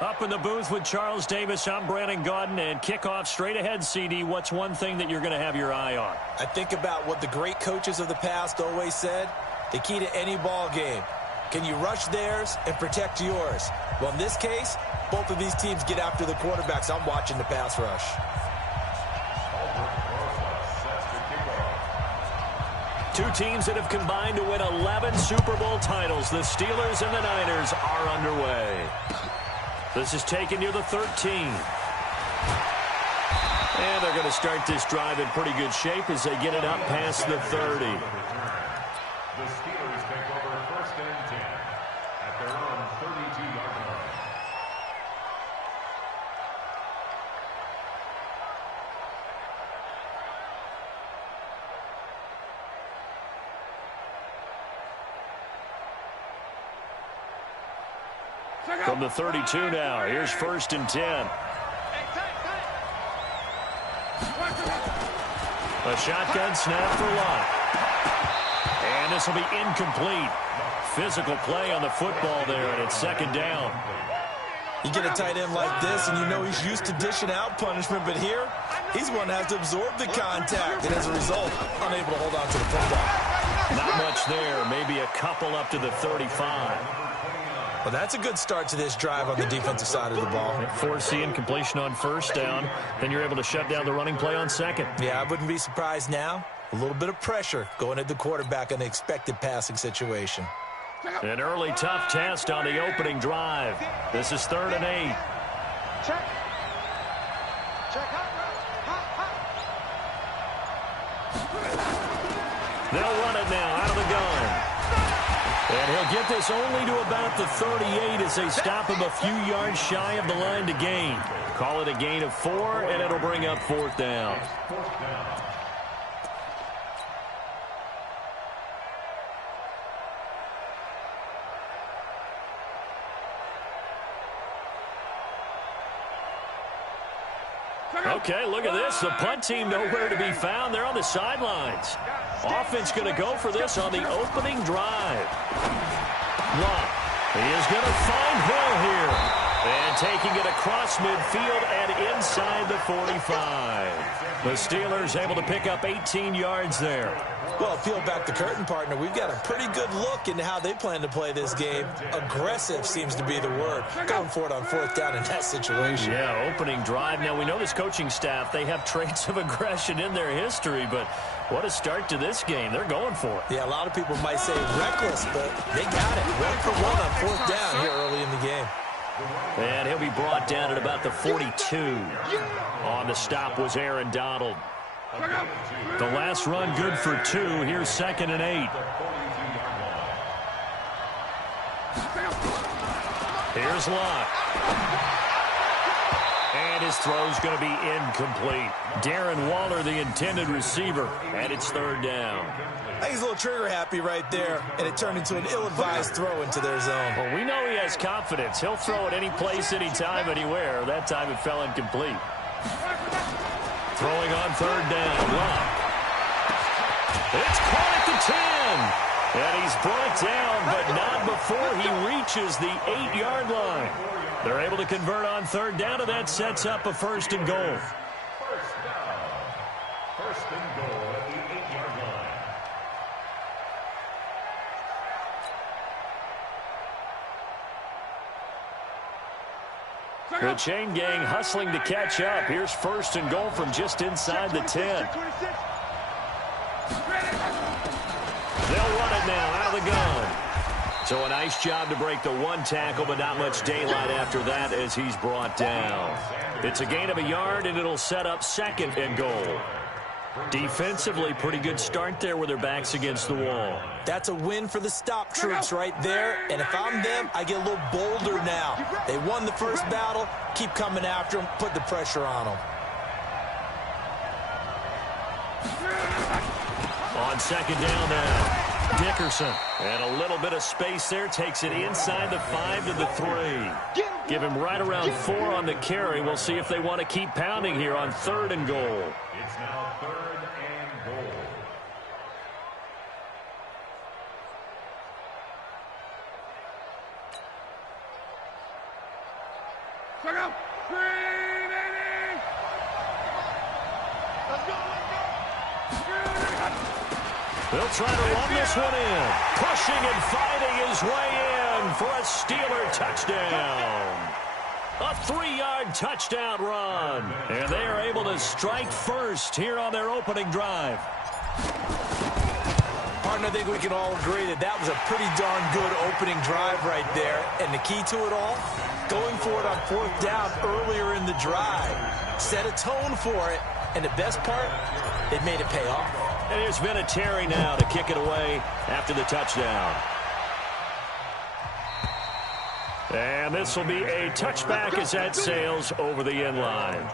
Up in the booth with Charles Davis, I'm Brandon Gaudin, and kickoff straight ahead, CD. What's one thing that you're going to have your eye on? I think about what the great coaches of the past always said. The key to any ball game. Can you rush theirs and protect yours? Well, in this case, both of these teams get after the quarterbacks. I'm watching the pass rush. Two teams that have combined to win 11 Super Bowl titles. The Steelers and the Niners are underway. This is taken near the 13. And they're going to start this drive in pretty good shape as they get it up past the 30. The Steelers take over first and 10 at their own 32-yard line. From the 32 now, here's first and 10. A shotgun snap for Lott. And this will be incomplete. Physical play on the football there, and it's second down. You get a tight end like this, and you know he's used to dishing out punishment, but here, he's going to have to absorb the contact, and as a result, unable to hold on to the football. Not much there, maybe a couple up to the 35. Well, that's a good start to this drive on the defensive side of the ball. Forcing incompletion on first down. Then you're able to shut down the running play on second. Yeah, I wouldn't be surprised now. A little bit of pressure going at the quarterback on the expected passing situation. An early tough test on the opening drive. This is 3rd and 8. Check. They'll run it now out of the gun. And he'll get this only to about the 38 as they stop him a few yards shy of the line to gain. Call it a gain of 4, and it'll bring up 4th down. Okay, look at this. The punt team nowhere to be found. They're on the sidelines. Offense going to go for this on the opening drive. Lott, he is going to find Hill here. And taking it across midfield and inside the 45. The Steelers able to pick up 18 yards there. Well, peel back the curtain, partner. We've got a pretty good look into how they plan to play this game. Aggressive seems to be the word. Going for it on 4th down in that situation. Yeah, opening drive. Now, we know this coaching staff, they have traits of aggression in their history, but what a start to this game. They're going for it. Yeah, a lot of people might say reckless, but they got it. 1 for 1 on 4th down here early in the game. And he'll be brought down at about the 42. On the stop was Aaron Donald. The last run good for 2. Here's 2nd and 8. Here's Lott. And his throw's going to be incomplete. Darren Waller, the intended receiver, and it's 3rd down. I think he's a little trigger happy right there, and it turned into an ill-advised throw into their zone. Well, we know he has confidence. He'll throw it any place, anytime, anywhere. That time it fell incomplete. Throwing on 3rd down. Lott. It's caught at the 10. And he's brought down, but not before he reaches the 8-yard line. They're able to convert on 3rd down, and that sets up a 1st and goal. First down. 1st and goal at the 8-yard line. The chain gang hustling to catch up. Here's 1st and goal from just inside the 10. They'll run it now out of the gun. So a nice job to break the 1 tackle, but not much daylight after that as he's brought down. It's a gain of a yard, and it'll set up 2nd and goal. Defensively, pretty good start there with their backs against the wall. That's a win for the stop troops right there, and if I'm them, I get a little bolder now. They won the first battle, keep coming after them, put the pressure on them. On 2nd down now, Dickerson. And a little bit of space there, takes it inside the 5 to the 3. Give him right around 4 on the carry. We'll see if they want to keep pounding here on 3rd and goal. It's now 3rd and goal. They'll try to run this one in. Pushing and fighting his way in for a Steeler touchdown. A 3-yard touchdown run. And they are able to strike first here on their opening drive. Partner, I think we can all agree that that was a pretty darn good opening drive right there. And the key to it all, going for it on 4th down earlier in the drive. Set a tone for it. And the best part, it made it pay off. And there's been a Terry now to kick it away after the touchdown. And this will be a touchback as that sails over the end line.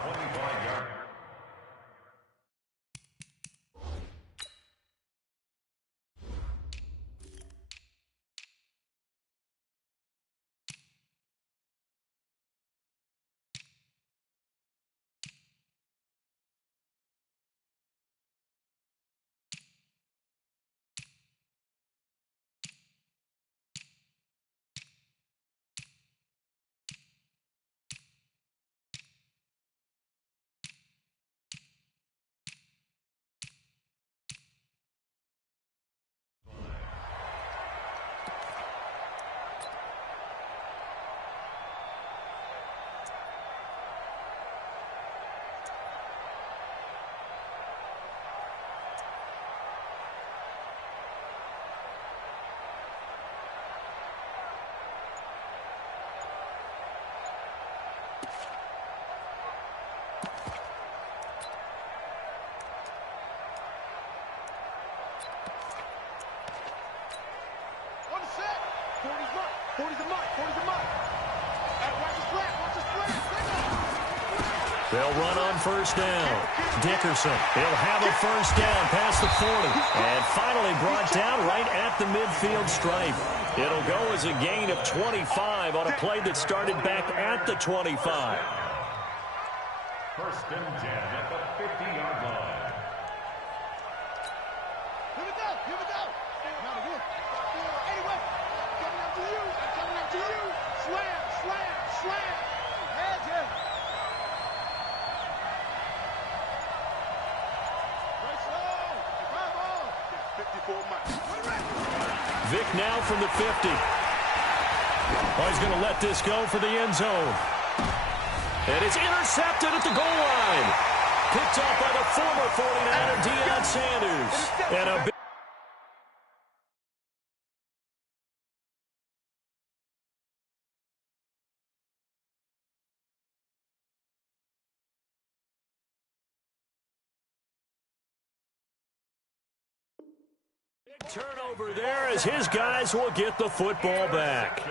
They'll run on 1st down. Dickerson, he'll have a 1st down past the 40. And finally brought down right at the midfield stripe. It'll go as a gain of 25 on a play that started back at the 25. 1st and 10 at the 50-yard line. Here we go. Here we go. Not again. Anyway, coming up to you. Coming up to you. Slam, slam, slam. Head, yeah. Vic now from the 50. Oh, he's going to let this go for the end zone. And it's intercepted at the goal line. Picked up by the former 49er, Deion Sanders. And a big turnover there as his guys will get the football back.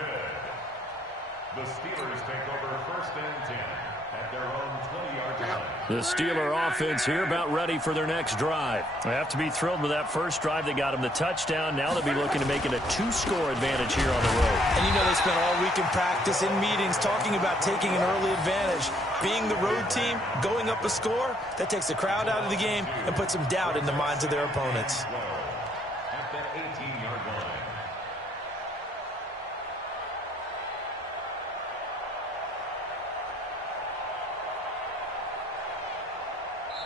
The Steelers take over 1st and 10 at their own 20-yard line. The Steeler offense here about ready for their next drive. They have to be thrilled with that first drive. They got them the touchdown. Now they'll be looking to make it a 2-score advantage here on the road. And you know they spent all week in practice, in meetings, talking about taking an early advantage. Being the road team, going up a score, that takes the crowd out of the game and puts some doubt in the minds of their opponents. At the 18-yard line.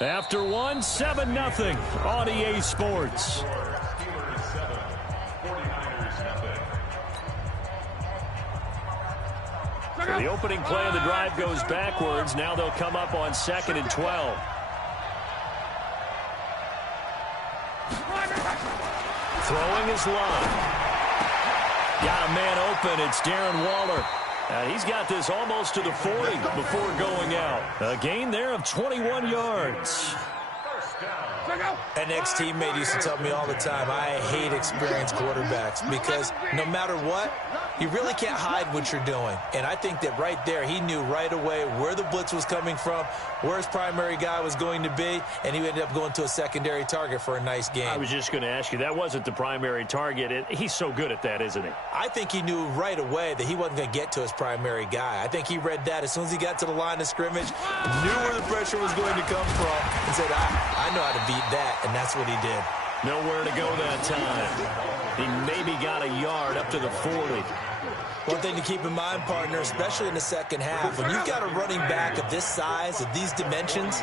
After one, 7-0 on EA Sports. Steelers 7, 49ers nothing. So the opening play of the drive goes backwards. Now they'll come up on 2nd and 12. Throwing his line. Got a man open. It's Darren Waller. He's got this almost to the 40 before going out. A gain there of 21 yards. An ex-teammate used to tell me all the time, I hate experienced quarterbacks because no matter what, you really can't hide what you're doing. And I think that right there, he knew right away where the blitz was coming from, where his primary guy was going to be, and he ended up going to a secondary target for a nice game. I was just going to ask you, that wasn't the primary target. He's so good at that, isn't he? I think he knew right away that he wasn't going to get to his primary guy. I think he read that as soon as he got to the line of scrimmage, knew where the pressure was going to come from, and said, I know how to beat that, and that's what he did. Nowhere to go that time. He maybe got a yard up to the 40. One thing to keep in mind, partner, especially in the second half, when you've got a running back of this size, of these dimensions,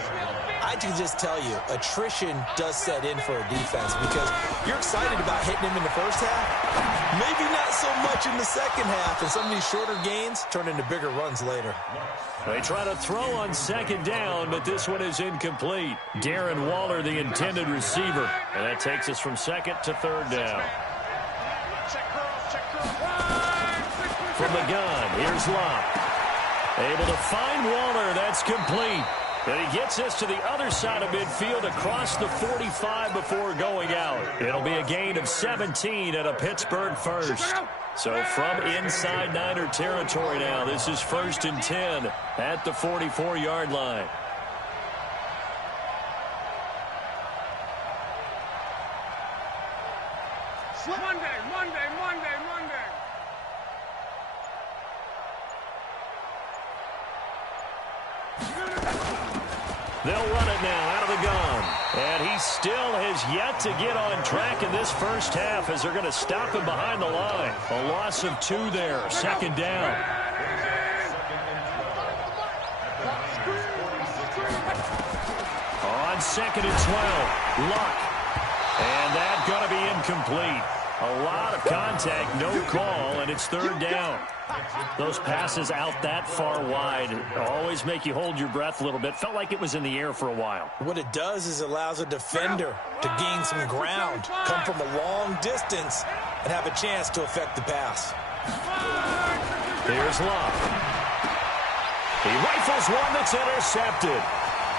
I can just tell you, attrition does set in for a defense because you're excited about hitting him in the first half, maybe not so much in the second half, and some of these shorter gains turn into bigger runs later. They try to throw on second down, but this one is incomplete. Darren Waller, the intended receiver, and that takes us from second to third down. From the gun, here's Locke. Able to find Waller. That's complete. And he gets us to the other side of midfield across the 45 before going out. It'll be a gain of 17 and a Pittsburgh first. So from inside Niner territory now, this is 1st and 10 at the 44-yard line. Monday. They'll run it now out of the gun. And he still has yet to get on track in this first half as they're going to stop him behind the line. A loss of 2 there, second down. On 2nd and 12, Luck. And that's going to be incomplete. A lot of contact, no call, and it's 3rd down. Those passes out that far wide always make you hold your breath a little bit. Felt like it was in the air for a while. What it does is it allows a defender to gain some ground, come from a long distance, and have a chance to affect the pass. Here's Love. He rifles one that's intercepted.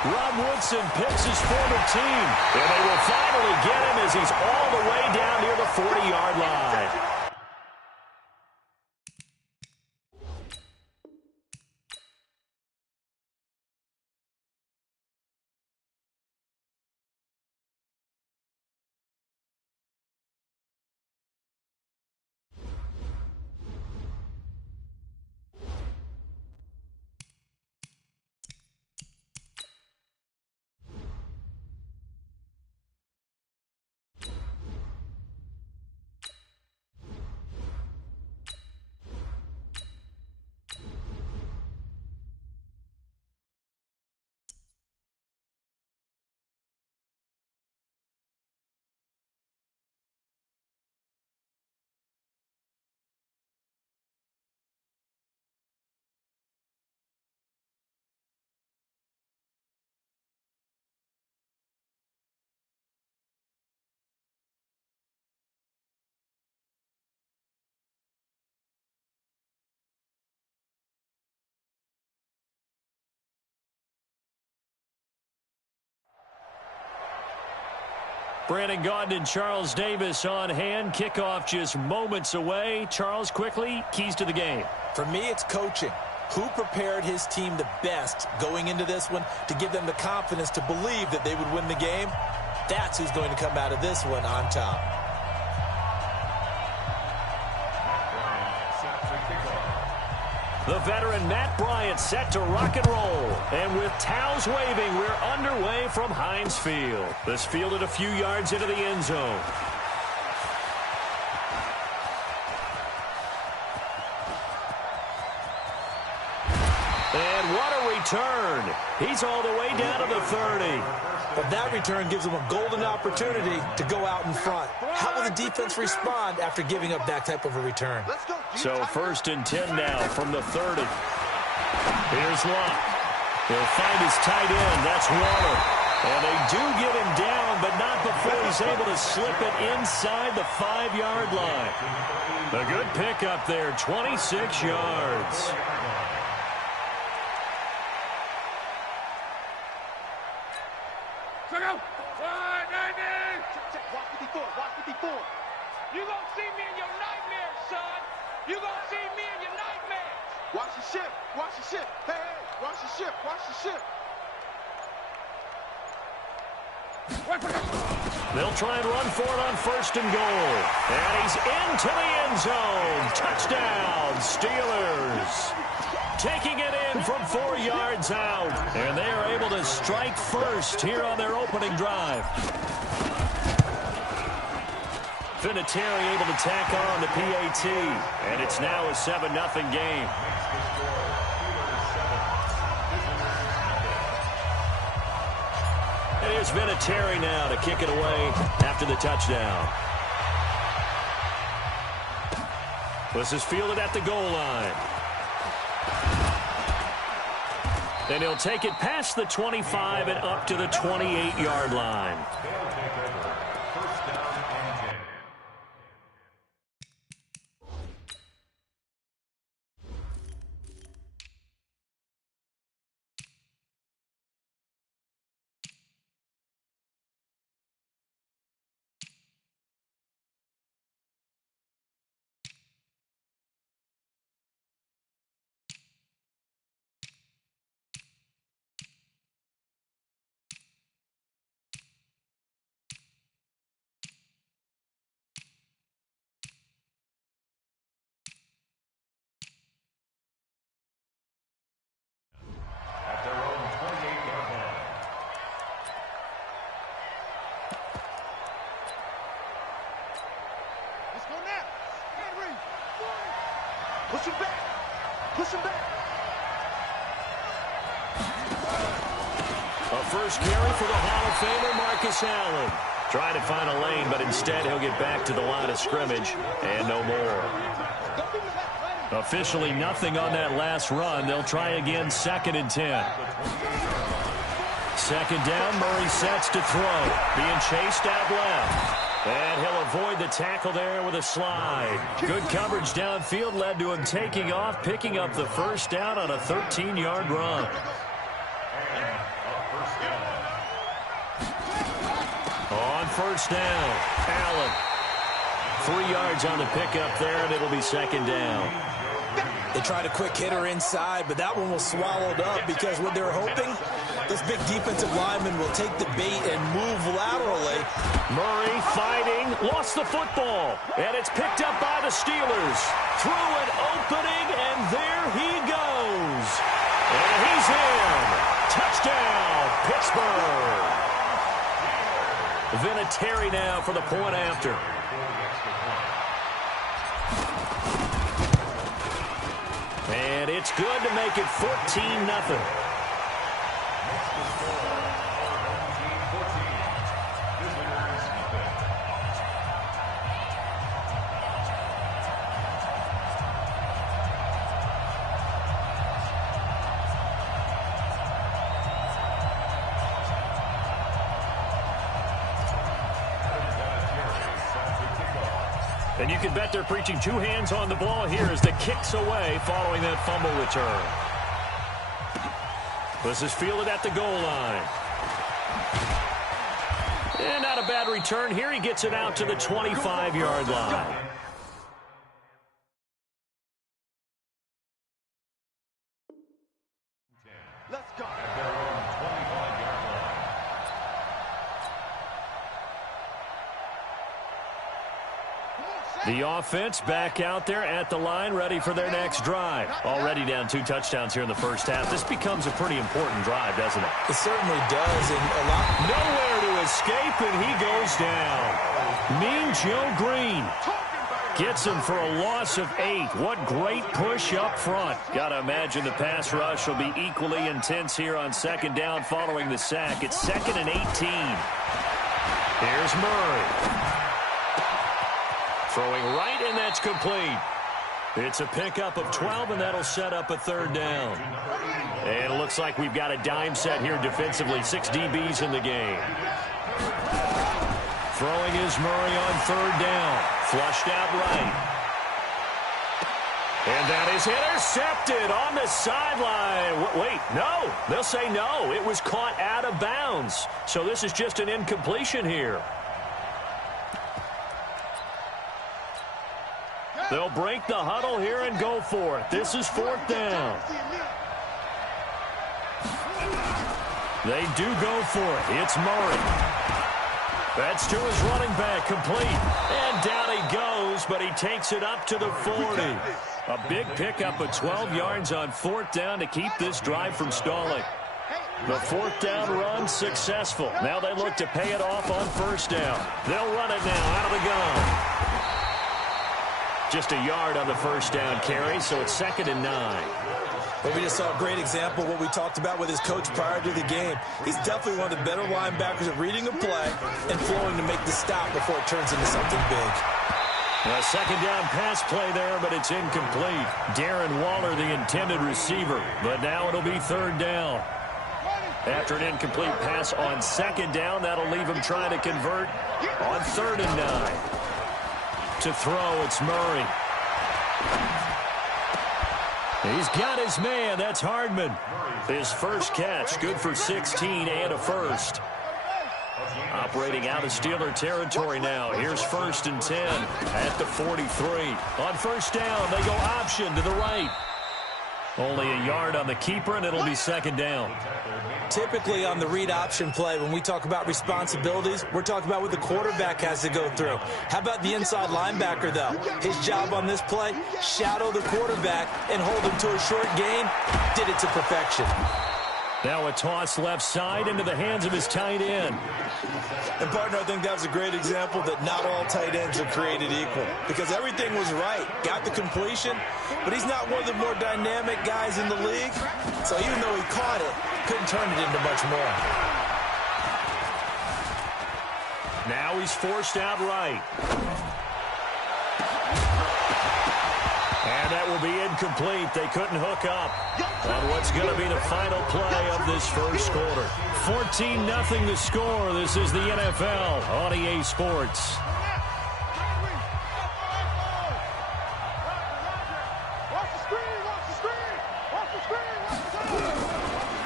Rob Woodson picks his former team, and they will finally get him as he's all the way down near the 40-yard line. Brandon Gaudin and Charles Davis on hand. Kickoff just moments away. Charles, quickly, keys to the game. For me, it's coaching. Who prepared his team the best going into this one to give them the confidence to believe that they would win the game? That's who's going to come out of this one on top. The veteran Matt Bryant set to rock and roll. And with towels waving, we're underway from Heinz Field. This fielded a few yards into the end zone. And what a return. He's all the way down to the 30. But that return gives them a golden opportunity to go out in front. How will the defense respond after giving up that type of a return? So 1st and 10 now from the 30. Here's Locke. He'll find his tight end. That's Waller. And they do get him down, but not before he's able to slip it inside the 5-yard line. A good pickup there, 26 yards. Watch 54. You gonna see me in your nightmares, son. You gonna see me in your nightmares. Watch the ship. Watch the ship. Hey, watch the ship. Watch the ship. They'll try and run for it on 1st and goal. And he's into the end zone. Touchdown, Steelers. Taking it in from 4 yards out. And they are able to strike first here on their opening drive. Vinatieri able to tack on the PAT, and it's now a 7-0 game. And here's Vinatieri now to kick it away after the touchdown. This is fielded at the goal line. And he'll take it past the 25 and up to the 28-yard line. Push him back. Push him back. A first carry for the Hall of Famer, Marcus Allen. Trying to find a lane, but instead he'll get back to the line of scrimmage and no more. Officially nothing on that last run. They'll try again, 2nd and 10. Second down, Murray sets to throw. Being chased out left. And he'll avoid the tackle there with a slide. Good coverage downfield led to him taking off, picking up the first down on a 13-yard run. On first down, Allen. 3 yards on the pickup there, and it'll be 2nd down. They tried a quick hitter inside, but that one was swallowed up because what they're hoping, this big defensive lineman will take the bait and move laterally. Murray fighting, lost the football, and it's picked up by the Steelers. Through an opening, and there he goes. And he's in. Touchdown, Pittsburgh. Vinatieri now for the point after. And it's good to make it 14-0. And you can bet they're preaching 2 hands on the ball here as the kick's away following that fumble return. This is fielded at the goal line. And not a bad return here. He gets it out to the 25-yard line. Let's go. The offense back out there at the line, ready for their next drive. Already down 2 touchdowns here in the first half. This becomes a pretty important drive, doesn't it? It certainly does. And a lot. Nowhere to escape, and he goes down. Mean Joe Green gets him for a loss of 8. What great push up front. Got to imagine the pass rush will be equally intense here on 2nd down following the sack. It's 2nd and 18. Here's Murray. Throwing right, and that's complete. It's a pickup of 12, and that'll set up a 3rd down. And it looks like we've got a dime set here defensively. 6 DBs in the game. Throwing is Murray on 3rd down. Flushed out right. And that is intercepted on the sideline. Wait, no. They'll say no. It was caught out of bounds. So this is just an incompletion here. They'll break the huddle here and go for it. This is 4th down. They do go for it. It's Murray. That's to his running back, complete. And down he goes, but he takes it up to the 40. A big pickup of 12 yards on 4th down to keep this drive from stalling. The 4th down run successful. Now they look to pay it off on 1st down. They'll run it now out of the gun. Just a yard on the first down carry, so it's 2nd and 9. But we just saw a great example of what we talked about with his coach prior to the game. He's definitely one of the better linebackers at reading a play and flowing to make the stop before it turns into something big. A 2nd down pass play there, but it's incomplete. Darren Waller, the intended receiver, but now it'll be 3rd down. After an incomplete pass on 2nd down, that'll leave him trying to convert on 3rd and 9. To throw, it's Murray. He's got his man. That's Hardman. His first catch, good for 16 and a first. Operating out of Steeler territory now. Here's 1st and 10 at the 43. On 1st down, they go option to the right. Only a yard on the keeper, and it'll be 2nd down. Typically on the read option play, when we talk about responsibilities, we're talking about what the quarterback has to go through. How about the inside linebacker, though? His job on this play, shadow the quarterback and hold him to a short gain. Did it to perfection. Now a toss left side into the hands of his tight end. And, partner, I think that was a great example that not all tight ends are created equal, because everything was right. Got the completion, but he's not one of the more dynamic guys in the league. So even though he caught it, couldn't turn it into much more. Now he's forced out right. And that will be incomplete. They couldn't hook up on what's going to be the final play of this first quarter. 14-0 the score. This is the NFL on EA Sports.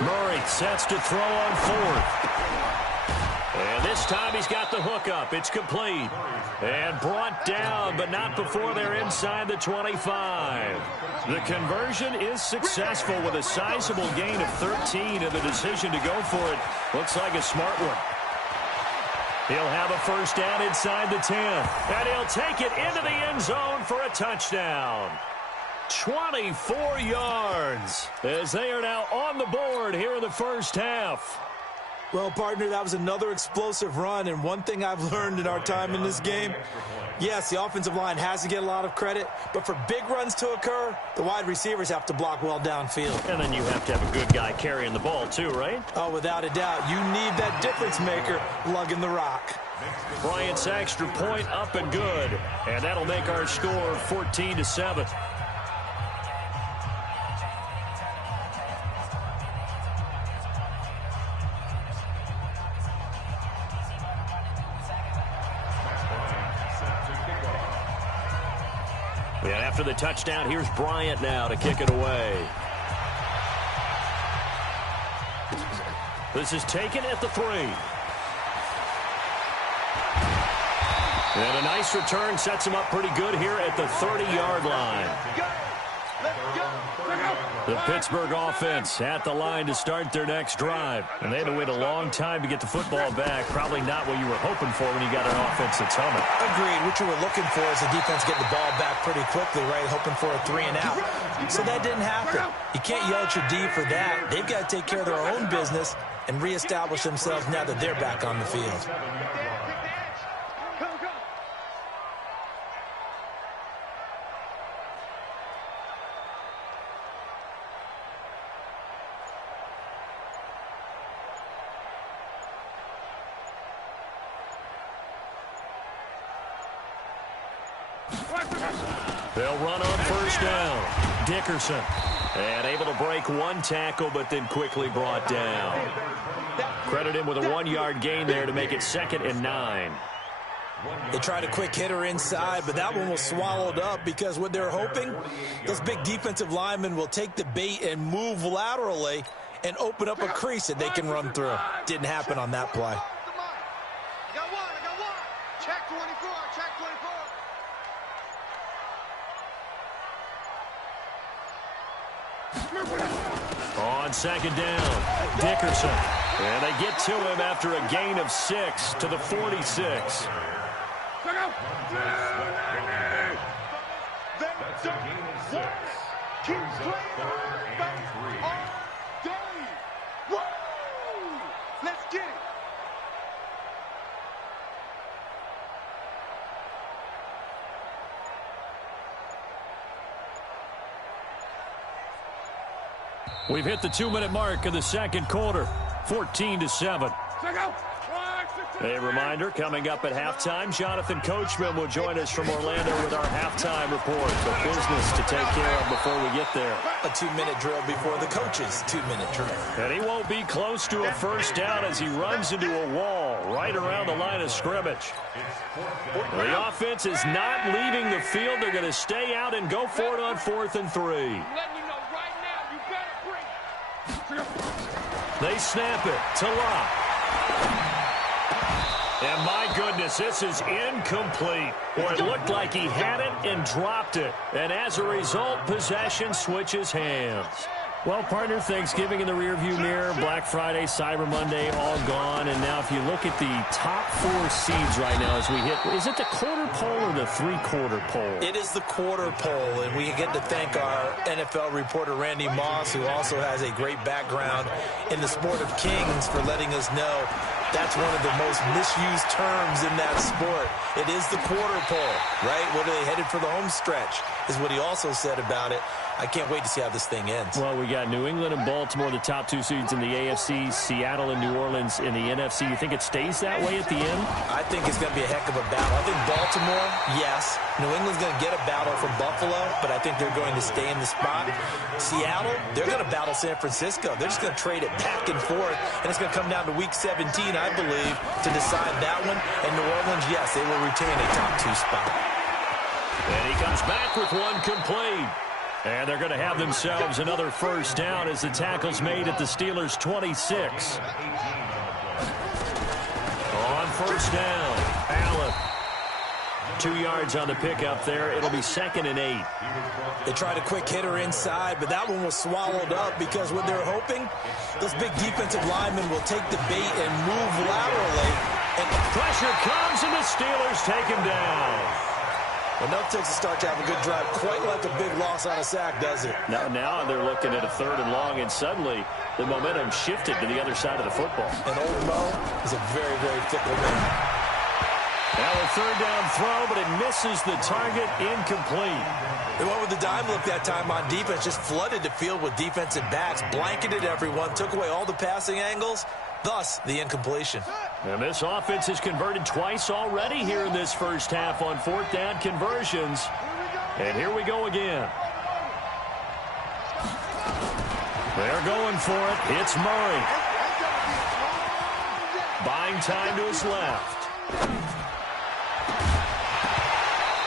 Murray sets to throw on 4th. And this time he's got the hookup. It's complete. And brought down, but not before they're inside the 25. The conversion is successful with a sizable gain of 13, and the decision to go for it looks like a smart one. He'll have a first down inside the 10. And he'll take it into the end zone for a touchdown. 24 yards as they are now on the board here in the first half. Well, partner, that was another explosive run, and one thing I've learned in our time in this game, yes, the offensive line has to get a lot of credit, but for big runs to occur, the wide receivers have to block well downfield. And then you have to have a good guy carrying the ball too, right? Oh, without a doubt. You need that difference maker lugging the rock. Bryant's extra point up and good, and that'll make our score 14-7. And after the touchdown, here's Bryant now to kick it away. This is taken at the 3. And a nice return sets him up pretty good here at the 30-yard line. The Pittsburgh offense at the line to start their next drive. And they had to wait a long time to get the football back. Probably not what you were hoping for when you got an offense that's humming. Agreed. What you were looking for is the defense getting the ball back pretty quickly, right? Hoping for a 3 and out. So that didn't happen. You can't yell at your D for that. They've got to take care of their own business and reestablish themselves now that they're back on the field. They'll run on first down. Dickerson. And able to break one tackle, but then quickly brought down. Credit him with a 1-yard gain there to make it 2nd and 9. They tried a quick hitter inside, but that one was swallowed up because what they're hoping, those big defensive linemen will take the bait and move laterally and open up a crease that they can run through. Didn't happen on that play. I got one. Check 24, check 24. On 2nd down, Dickerson. And they get to him after a gain of 6 to the 46. Keep playing all day. Woo! Let's get it. We've hit the 2-minute mark of the second quarter, 14-7. A reminder, coming up at halftime, Jonathan Coachman will join us from Orlando with our halftime report. So business to take care of before we get there. A 2-minute drill before the coach's 2-minute drill. And he won't be close to a first down as he runs into a wall right around the line of scrimmage. The offense is not leaving the field. They're going to stay out and go for it on 4th and 3. They snap it to Locke. And my goodness, this is incomplete. Boy, it looked like he had it and dropped it. And as a result, possession switches hands. Well, partner, Thanksgiving in the rearview mirror, Black Friday, Cyber Monday, all gone. And now if you look at the top 4 seeds right now as we hit, is it the quarter pole or the 3-quarter pole? It is the quarter pole, and we get to thank our NFL reporter, Randy Moss, who also has a great background in the sport of kings, for letting us know that's one of the most misused terms in that sport. It is the quarter pole, right? What are they headed for the home stretch is what he also said about it. I can't wait to see how this thing ends. Well, we got New England and Baltimore, the top 2 seeds in the AFC, Seattle and New Orleans in the NFC. You think it stays that way at the end? I think it's going to be a heck of a battle. I think Baltimore, yes. New England's going to get a battle from Buffalo, but I think they're going to stay in the spot. Seattle, they're going to battle San Francisco. They're just going to trade it back and forth, and it's going to come down to Week 17, I believe, to decide that one. And New Orleans, yes, they will retain a top 2 spot. And he comes back with one complete. And they're going to have themselves another first down as the tackle's made at the Steelers' 26. On first down, Allen. 2 yards on the pickup there. It'll be 2nd and 8. They tried a quick hitter inside, but that one was swallowed up because what they're hoping, this big defensive lineman will take the bait and move laterally. And the pressure comes, and the Steelers take him down. Well, no takes a start to have a good drive, quite like a big loss on a sack, does it? Now they're looking at a 3rd and long, and suddenly the momentum shifted to the other side of the football. And old Mo is a very, very fickle man. Now a 3rd down throw, but it misses the target, incomplete. They went with the dime look that time on defense, just flooded the field with defensive backs, blanketed everyone, took away all the passing angles, thus the incompletion. And this offense has converted twice already here in this first half on 4th down conversions. And here we go again. They're going for it. It's Murray. Buying time to his left.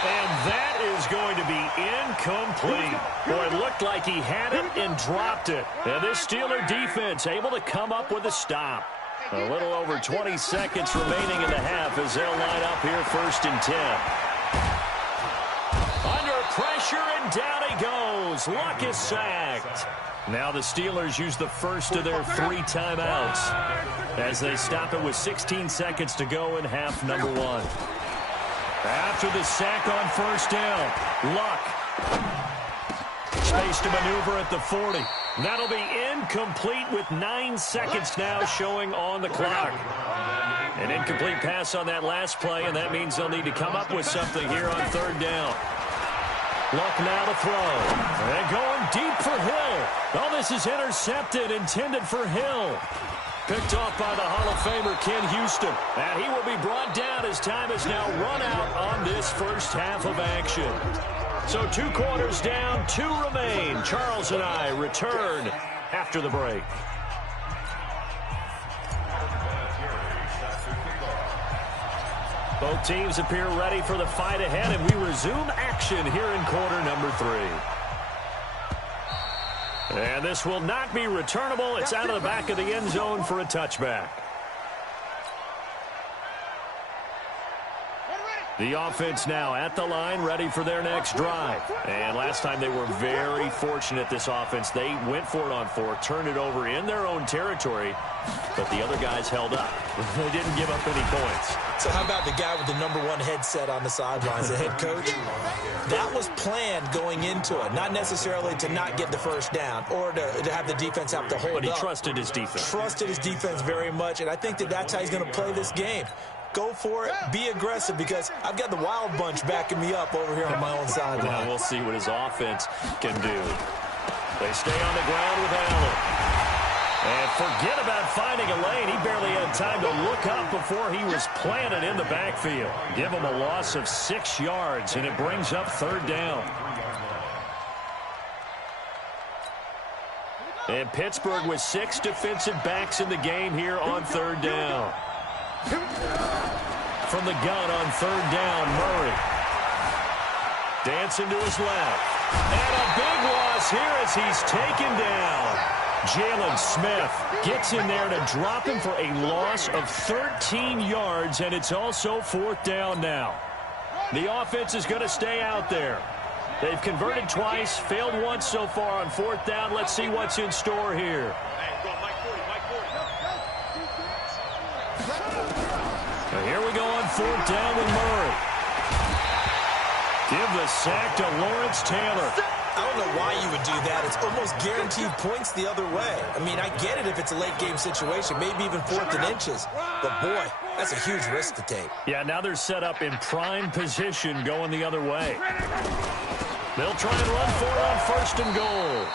And that is going to be incomplete. Boy, it looked like he had it and dropped it. And this Steeler defense able to come up with a stop. A little over 20 seconds remaining in the half as they'll line up here 1st and 10. Under pressure, and down he goes. Luck is sacked. Now the Steelers use the first of their 3 timeouts as they stop it with 16 seconds to go in half number 1. After the sack on 1st down, Luck. Space to maneuver at the 40. That'll be incomplete with 9 seconds now showing on the clock. An incomplete pass on that last play, and that means they'll need to come up with something here on 3rd down. Luck now to throw. And going deep for Hill. Oh, this is intercepted, intended for Hill. Picked off by the Hall of Famer Ken Houston. And he will be brought down as time has now run out on this first half of action. So 2 quarters down, 2 remain. Charles and I return after the break. Both teams appear ready for the fight ahead, and we resume action here in quarter number 3. And this will not be returnable. It's out of the back of the end zone for a touchback. The offense now at the line, ready for their next drive. And last time they were very fortunate, this offense. They went for it on 4, turned it over in their own territory, but the other guys held up. They didn't give up any points. So how about the guy with the #1 headset on the sidelines, the head coach? That was planned going into it, not necessarily to not get the first down or to have the defense have to hold up. But he trusted his defense. Trusted his defense very much, and I think that's how he's going to play this game. Go for it. Be aggressive, because I've got the Wild Bunch backing me up over here on my own sideline. Well, we'll see what his offense can do. They stay on the ground with Allen. And forget about finding a lane. He barely had time to look up before he was planted in the backfield. Give him a loss of 6 yards, and it brings up third down. And Pittsburgh with 6 defensive backs in the game here on third down. From the gun on third down, Murray. Dancing to his left. And a big loss here as he's taken down. Jalen Smith gets in there to drop him for a loss of 13 yards, and it's also fourth down now. The offense is going to stay out there. They've converted twice, failed once so far on fourth down. Let's see what's in store here. Now here we go on fourth down with Murray. Give the sack to Lawrence Taylor. I don't know why you would do that. It's almost guaranteed points the other way. I mean, I get it if it's a late-game situation, maybe even fourth and inches. But, boy, that's a huge risk to take. Yeah, now they're set up in prime position going the other way. They'll try and run for it on first and goal.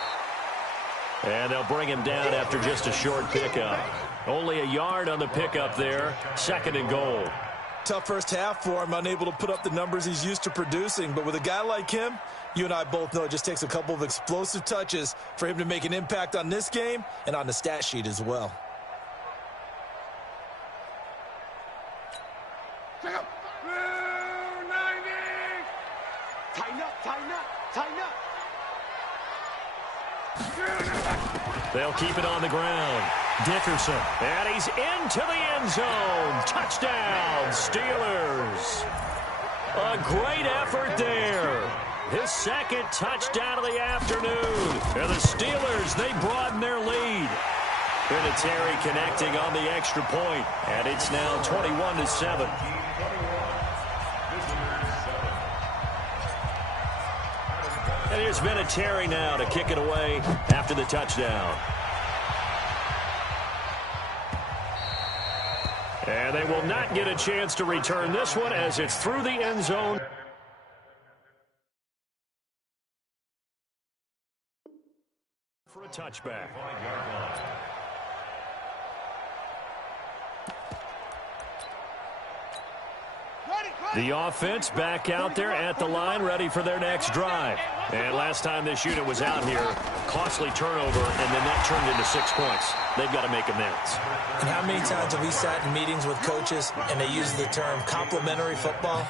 And they'll bring him down after just a short pickup. Only a yard on the pickup there. Second and goal. Tough first half for him, unable to put up the numbers he's used to producing. But with a guy like him, you and I both know it just takes a couple of explosive touches for him to make an impact on this game and on the stat sheet as well. Tighten up, tighten up, tighten up. They'll keep it on the ground. Dickerson. And he's into the end zone. Touchdown, Steelers. A great effort there. His second touchdown of the afternoon. And the Steelers, they broaden their lead. Vinatieri connecting on the extra point. And it's now 21-7. And here's Vinatieri now to kick it away after the touchdown. And they will not get a chance to return this one as it's through the end zone. For a touchback. The offense back out there at the line, ready for their next drive. And last time this unit was out here, costly turnover, and then that turned into 6 points. They've got to make amends. And how many times have we sat in meetings with coaches and they use the term complementary football?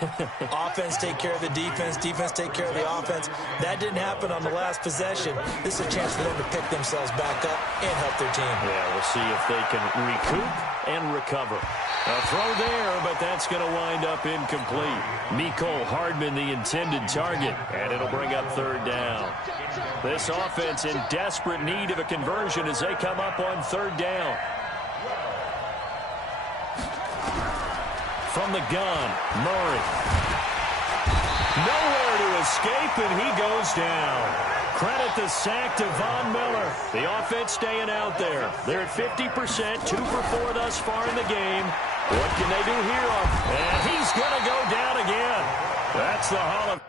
Offense take care of the defense, defense take care of the offense. That didn't happen on the last possession. This is a chance for them to pick themselves back up and help their team. Yeah, we'll see if they can recoup and recover. A throw there, but that's going to wind up incomplete. Mecole Hardman, the intended target, and it'll bring up third down. This offense in desperate need of a conversion as they come up on third down. From the gun, Murray. Nowhere to escape, and he goes down. Credit the sack to Von Miller. The offense staying out there. They're at 50%, 2 for 4 thus far in the game. What can they do here? And he's going to go down again. That's the Hall of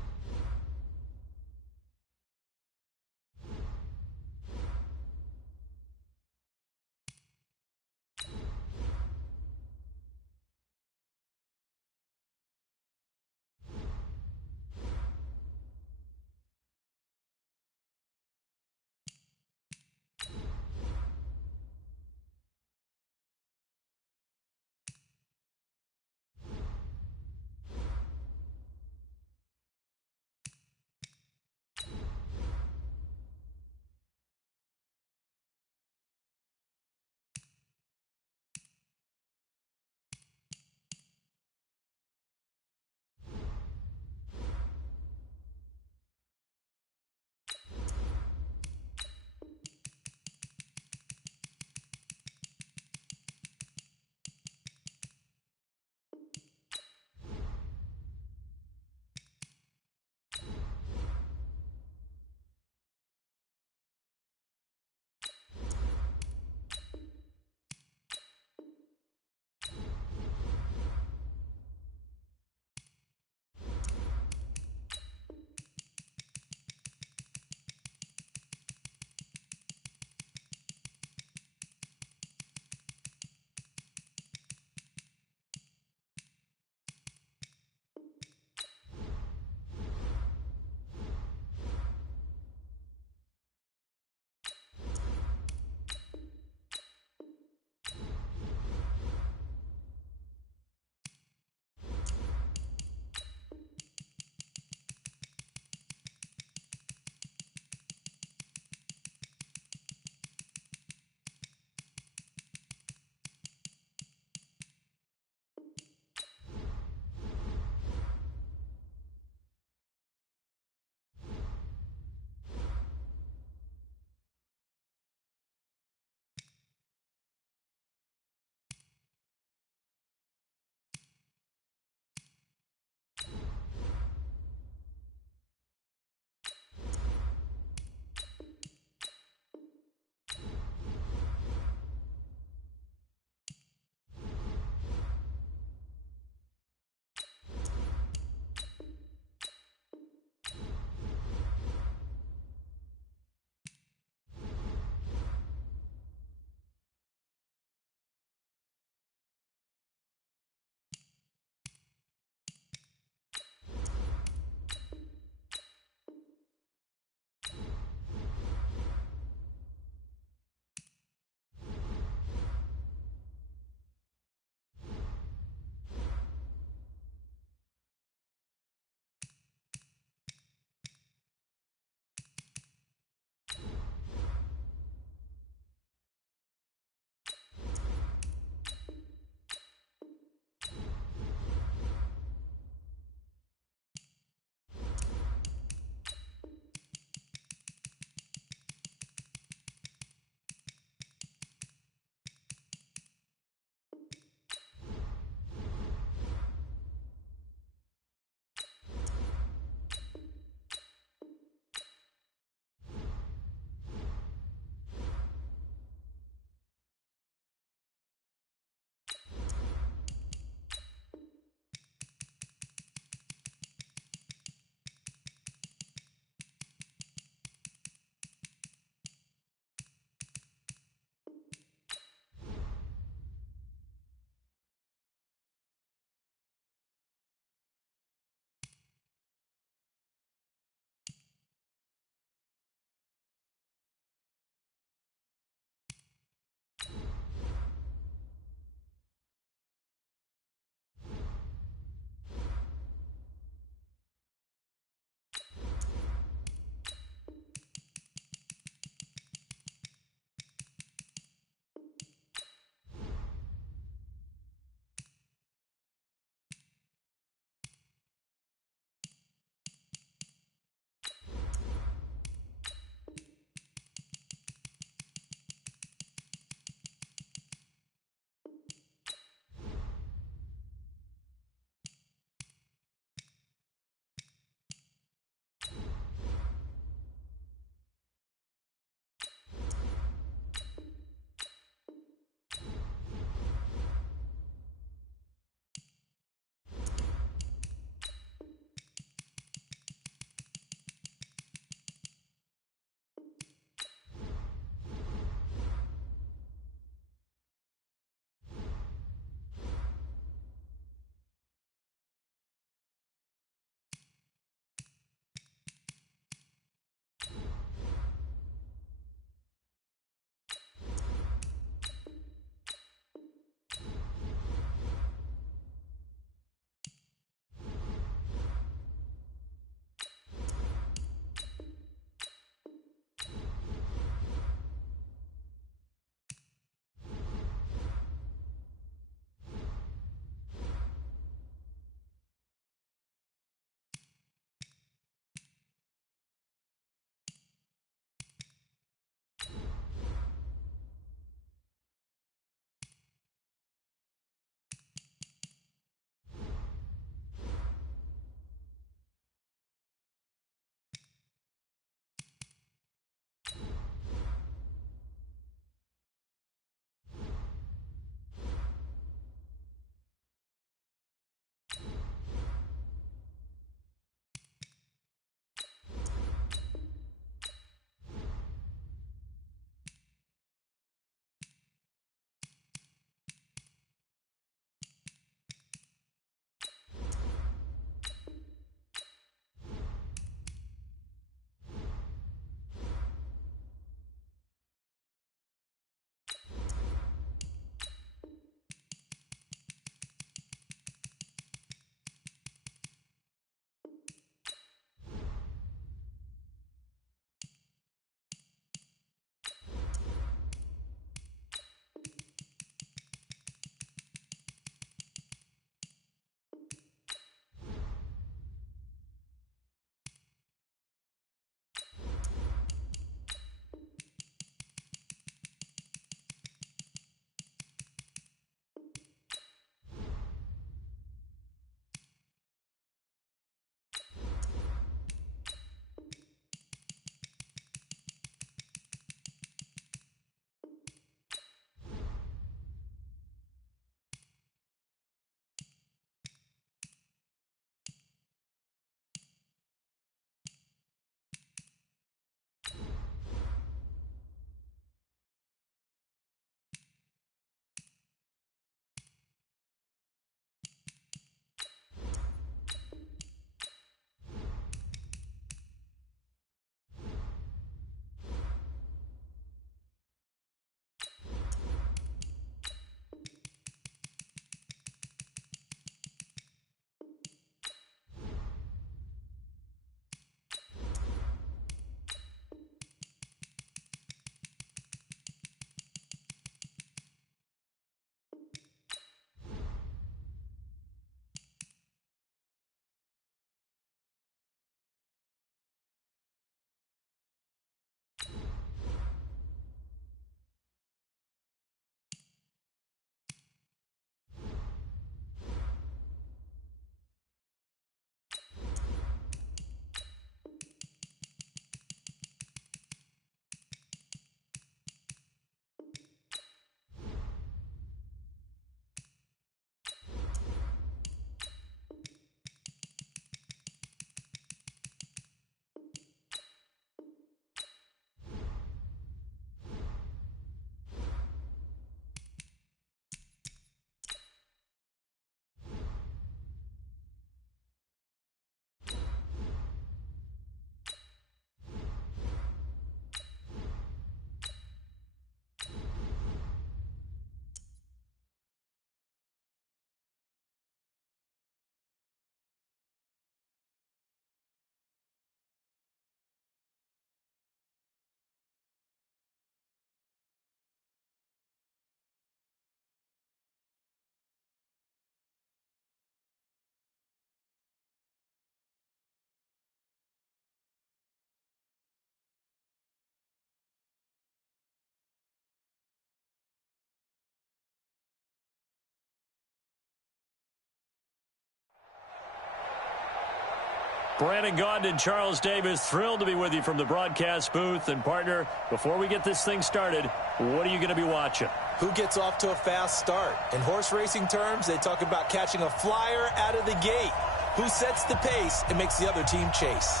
Brandon Gaudin and Charles Davis, thrilled to be with you from the broadcast booth. And, partner, before we get this thing started, what are you going to be watching? Who gets off to a fast start? In horse racing terms, they talk about catching a flyer out of the gate. Who sets the pace and makes the other team chase?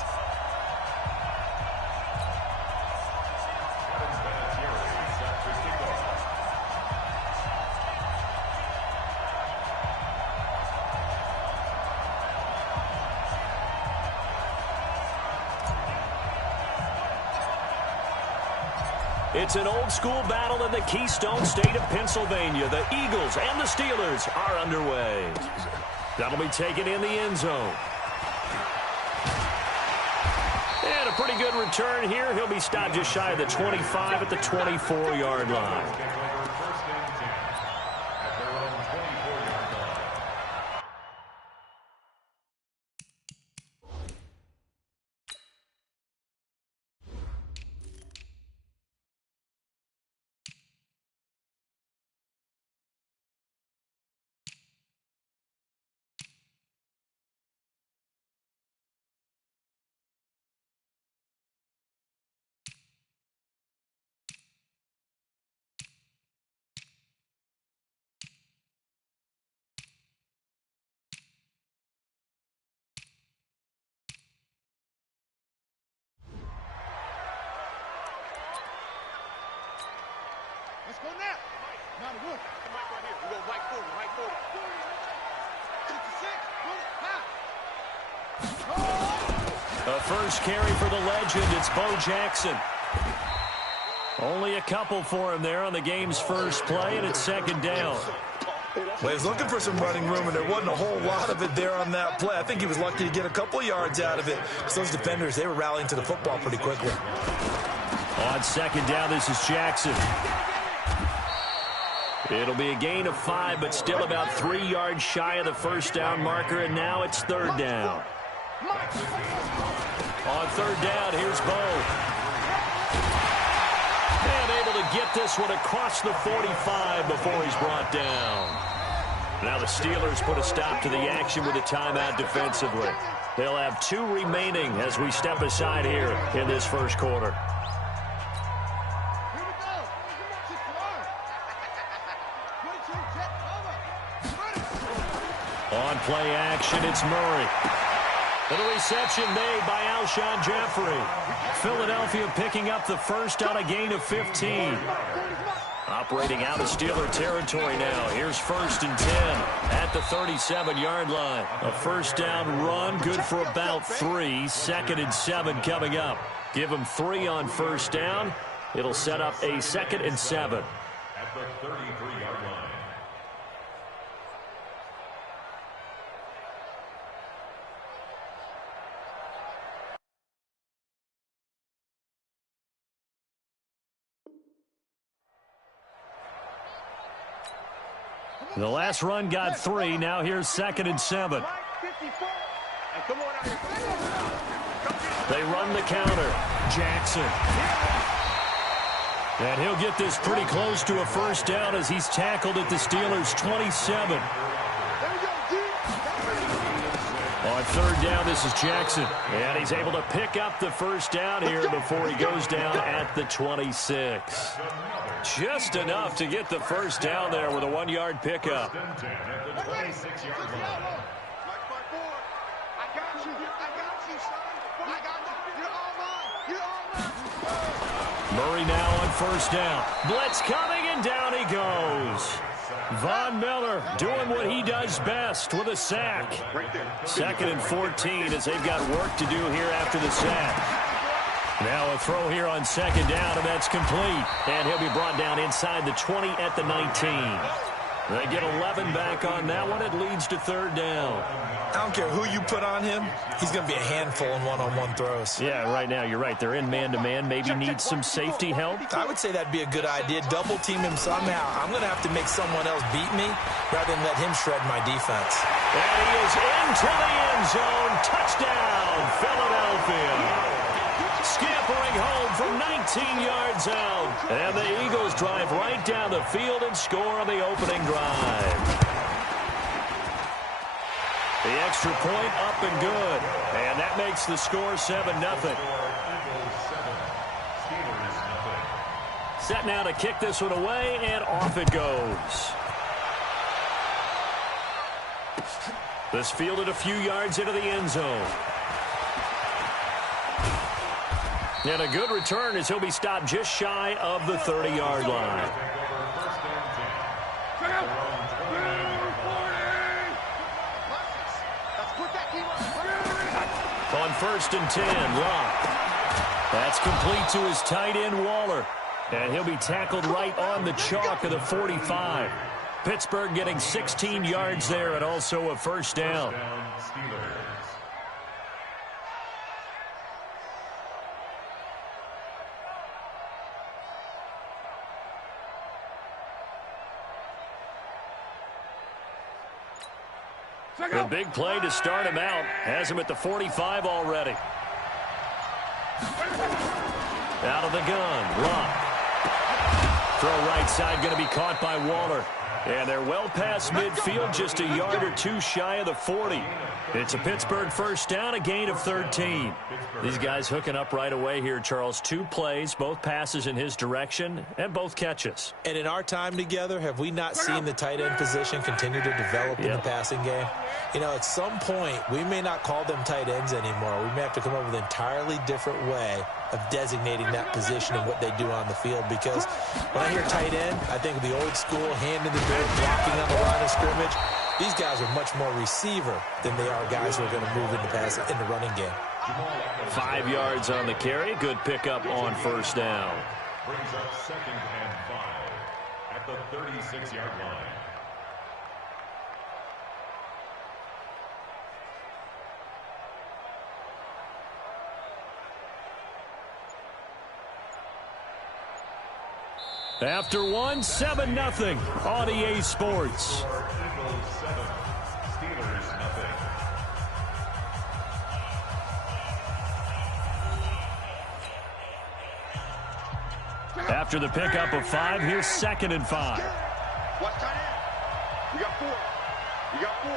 It's an old-school battle in the Keystone State of Pennsylvania. The Eagles and the Steelers are underway. That'll be taken in the end zone. And a pretty good return here. He'll be stopped just shy of the 25 at the 24-yard line. Let's go now. Not good. Mike right here. We go Mike 40. Mike 40. 56. A first carry for the legend. It's Bo Jackson. Only a couple for him there on the game's first play, and it's second down. Well, he was looking for some running room, and there wasn't a whole lot of it there on that play. I think he was lucky to get a couple of yards out of it. Because those defenders, they were rallying to the football pretty quickly. On second down, this is Jackson. It'll be a gain of 5, but still about 3 yards shy of the first down marker, and now it's third down. On third down, here's Bo. And able to get this one across the 45 before he's brought down. Now the Steelers put a stop to the action with a timeout defensively. They'll have 2 remaining as we step aside here in this first quarter. On play action, it's Murray. And a reception made by Alshon Jeffrey. Philadelphia picking up the first on a gain of 15. Operating out of Steeler territory now. Here's first and 10 at the 37-yard line. A first down run, good for about 3. Second and 7 coming up. Give them 3 on first down. It'll set up a second and 7. At the 33-yard line. The last run got 3. Now here's second and 7. They run the counter. Jackson. And he'll get this pretty close to a first down as he's tackled at the Steelers' 27. On third down, this is Jackson. And he's able to pick up the first down here before he goes down at the 26. Just enough to get the first down there with a 1-yard pickup. Murray now on first down. Blitz coming, and down he goes. Von Miller doing what he does best with a sack. Second and 14 as they've got work to do here after the sack. Now a throw here on second down, and that's complete. And he'll be brought down inside the 20 at the 19. They get 11 back on that one. It leads to third down. I don't care who you put on him. He's going to be a handful in one-on-one throws. Yeah, right now you're right. They're in man-to-man. Maybe need some safety help. I would say that'd be a good idea. Double team him somehow. I'm going to have to make someone else beat me rather than let him shred my defense. And he is into the end zone. Touchdown, Philadelphia. Scampering home from 19 yards out. And the Eagles drive right down the field and score on the opening drive. The extra point up and good. And that makes the score 7-0. Set now to kick this one away, and off it goes. This fielded a few yards into the end zone. And a good return as he'll be stopped just shy of the 30-yard line. On 1st and 10, Locke. That's complete to his tight end, Waller. And he'll be tackled right on the chalk of the 45. Pittsburgh getting 16 yards there and also a first down. A big play to start him out. Has him at the 45 already. Out of the gun, Locke. Throw right side going to be caught by Waller. And they're well past midfield, just a yard or two shy of the 40. It's a Pittsburgh first down, a gain of 13. These guys hooking up right away here, Charles. 2 plays, both passes in his direction, and both catches. And in our time together, have we not seen the tight end position continue to develop in the passing game? You know, at some point, we may not call them tight ends anymore. We may have to come up with an entirely different way of designating that position and what they do on the field. Because when I hear tight end, I think of the old school, hand in the dirt, blocking on the line of scrimmage. These guys are much more receiver than they are guys who are going to move in the running game. 5 yards on the carry. Good pickup on first down. Brings up 2nd and 5 at the 36-yard line. After one, 7-0 on EA Sports. Eagles 7, Steelers 0. After the pickup of 5, here's 2nd and 5. Watch tight end. We got 4. We got 4.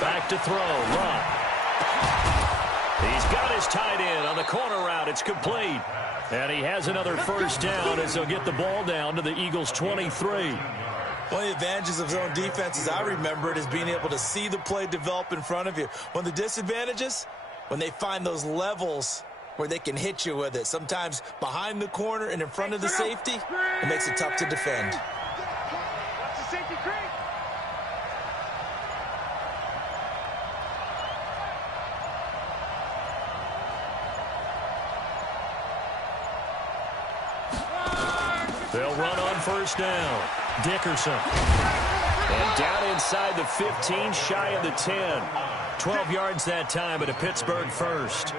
Back to throw, Locke. He's got his tight end on the corner route. It's complete. And he has another first down as he'll get the ball down to the Eagles' 23. One of the advantages of zone defense, as I remember it, is being able to see the play develop in front of you. One of the disadvantages, when they find those levels where they can hit you with it, sometimes behind the corner and in front of the safety, it makes it tough to defend. Watch the safety creep. They'll run on first down. Dickerson. And down inside the 15, shy of the 10. 12 yards that time at a Pittsburgh first.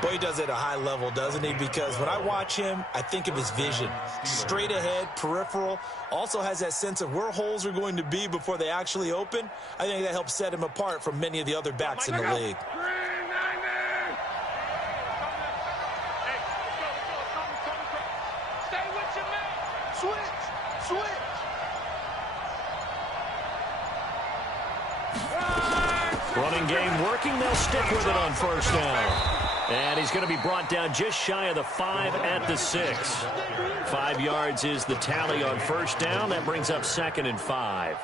Boy, he does it at a high level, doesn't he? Because when I watch him, I think of his vision. Straight ahead, peripheral. Also has that sense of where holes are going to be before they actually open. I think that helps set him apart from many of the other backs in the league. Running game working. They'll stick with it on first down. And he's going to be brought down just shy of the 5 at the 6. 5 yards is the tally on first down. That brings up 2nd and 5.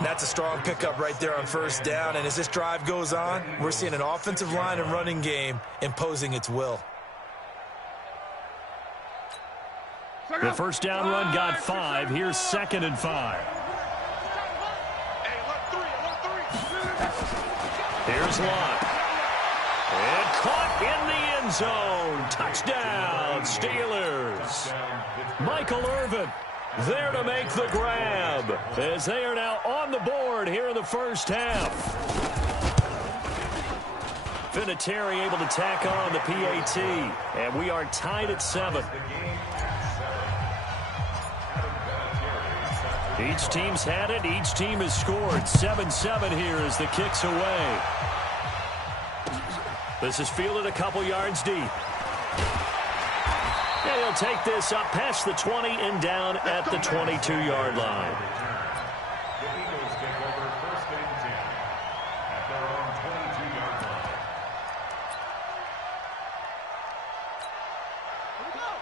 That's a strong pickup right there on first down. And as this drive goes on, we're seeing an offensive line and running game imposing its will. The first down run got 5. Here's 2nd and 5. Here's Locke. And caught in the end zone. Touchdown, Steelers. Michael Irvin there to make the grab as they are now on the board here in the first half. Vinatieri able to tack on the PAT, and we are tied at 7. Each team's had it. Each team has scored. 7-7 here as the kick's away. This is fielded a couple yards deep. And he'll take this up past the 20 and down at the 22-yard line. The Eagles take over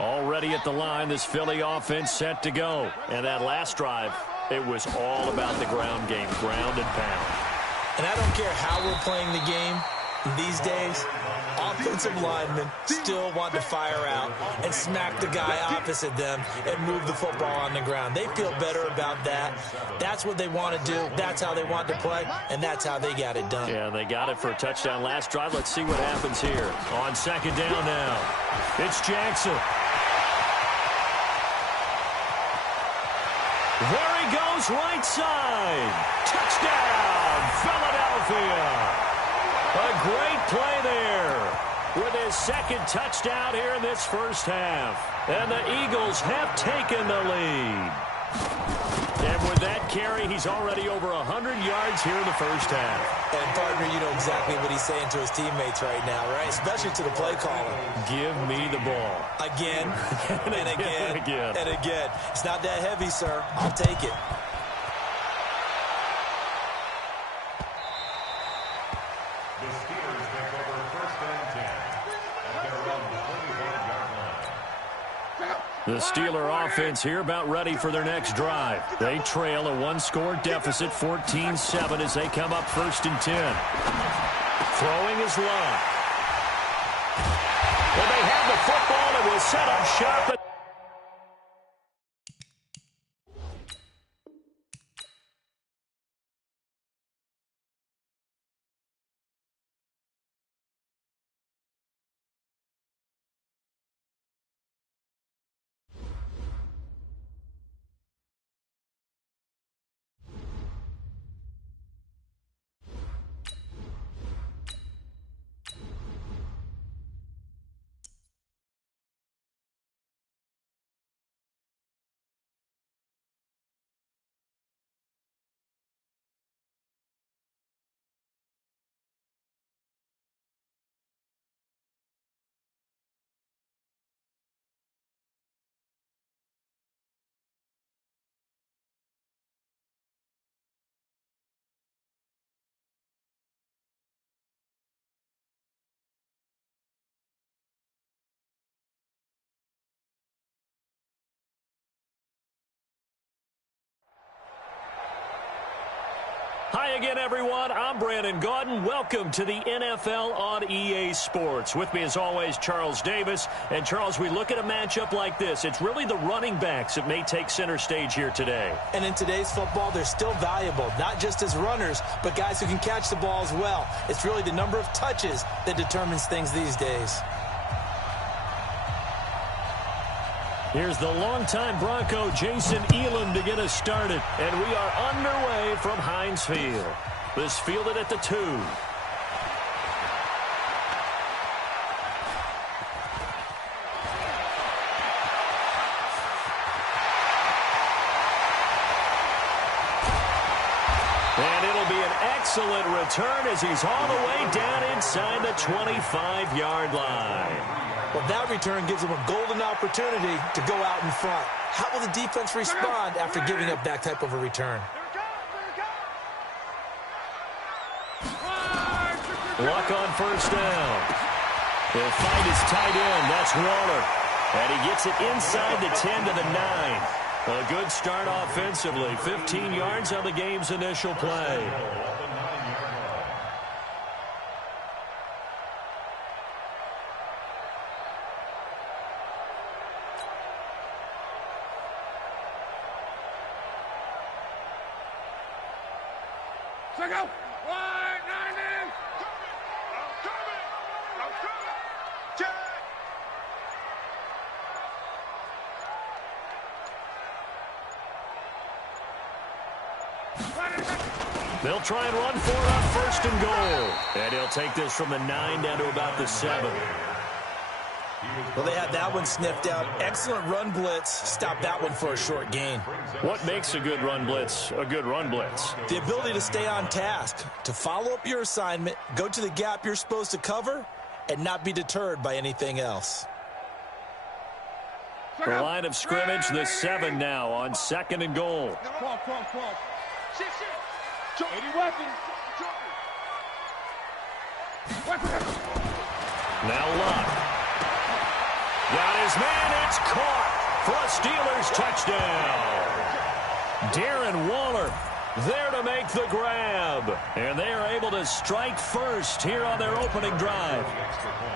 Already at the line, this Philly offense set to go. And that last drive, it was all about the ground game, ground and pound. And I don't care how we're playing the game these days, offensive linemen still want to fire out and smack the guy opposite them and move the football on the ground. They feel better about that. That's what they want to do. That's how they want to play, and that's how they got it done. Yeah, they got it for a touchdown last drive. Let's see what happens here. On second down now, it's Jackson. There he goes, right side. Touchdown, Philadelphia. A great play there with his second touchdown here in this first half. And the Eagles have taken the lead. And with that carry, he's already over 100 yards here in the first half. And, partner, you know exactly what he's saying to his teammates right now, right? Especially to the play caller. Give me the ball. Again, and again, and again. It's not that heavy, sir. I'll take it. The Steeler offense here about ready for their next drive. They trail a one-score deficit, 14-7, as they come up 1st and 10. Throwing is Love. Well, they have the football and will set up shop. Hi again, everyone. I'm Brandon Gaudin. Welcome to the NFL on EA Sports. With me, as always, Charles Davis. And, Charles, we look at a matchup like this. It's really the running backs that may take center stage here today. And in today's football, they're still valuable, not just as runners, but guys who can catch the ball as well. It's really the number of touches that determines things these days. Here's the longtime Bronco, Jason Elam, to get us started. And we are underway from Heinz Field. This fielded at the 2. And it'll be an excellent return as he's all the way down inside the 25-yard line. Well, that return gives them a golden opportunity to go out in front. How will the defense respond after giving up that type of a return? Luck on first down. They'll find his tight end. That's Waller. And he gets it inside the 10 to the 9. A good start offensively. 15 yards on the game's initial play. Check out. 190. I'm coming. Check. They'll try and run for it on 1st and goal. And he'll take this from the 9 down to about the 7. Well, they had that one sniffed out. Excellent run blitz. Stop that one for a short gain. What makes a good run blitz a good run blitz? The ability to stay on task, to follow up your assignment, go to the gap you're supposed to cover, and not be deterred by anything else. The line of scrimmage, the 7 now on 2nd and goal. Cross. Shit. 80 weapons. Now Luck. Got his man. It's caught for a Steelers touchdown. Darren Waller there to make the grab. And they are able to strike first here on their opening drive.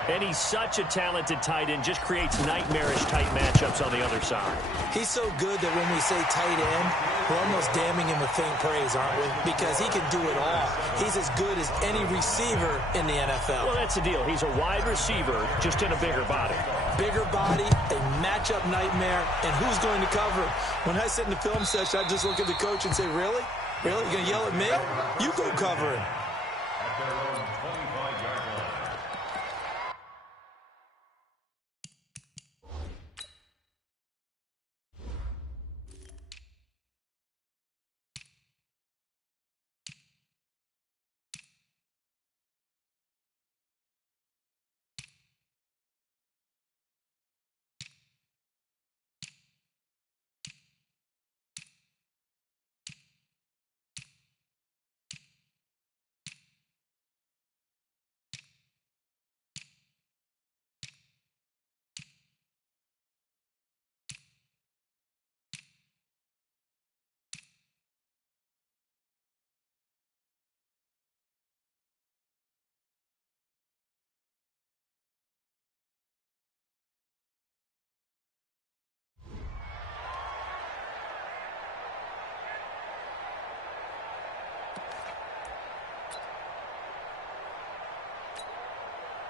And he's such a talented tight end, just creates nightmarish-type matchups on the other side. He's so good that when we say tight end, we're almost damning him with faint praise, aren't we? Because he can do it all. He's as good as any receiver in the NFL. Well, that's the deal. He's a wide receiver, just in a bigger body. Bigger body, a matchup nightmare, and who's going to cover? When I sit in the film session, I just look at the coach and say, really? Really? You're going to yell at me? You go cover him. At their own 25-yard line.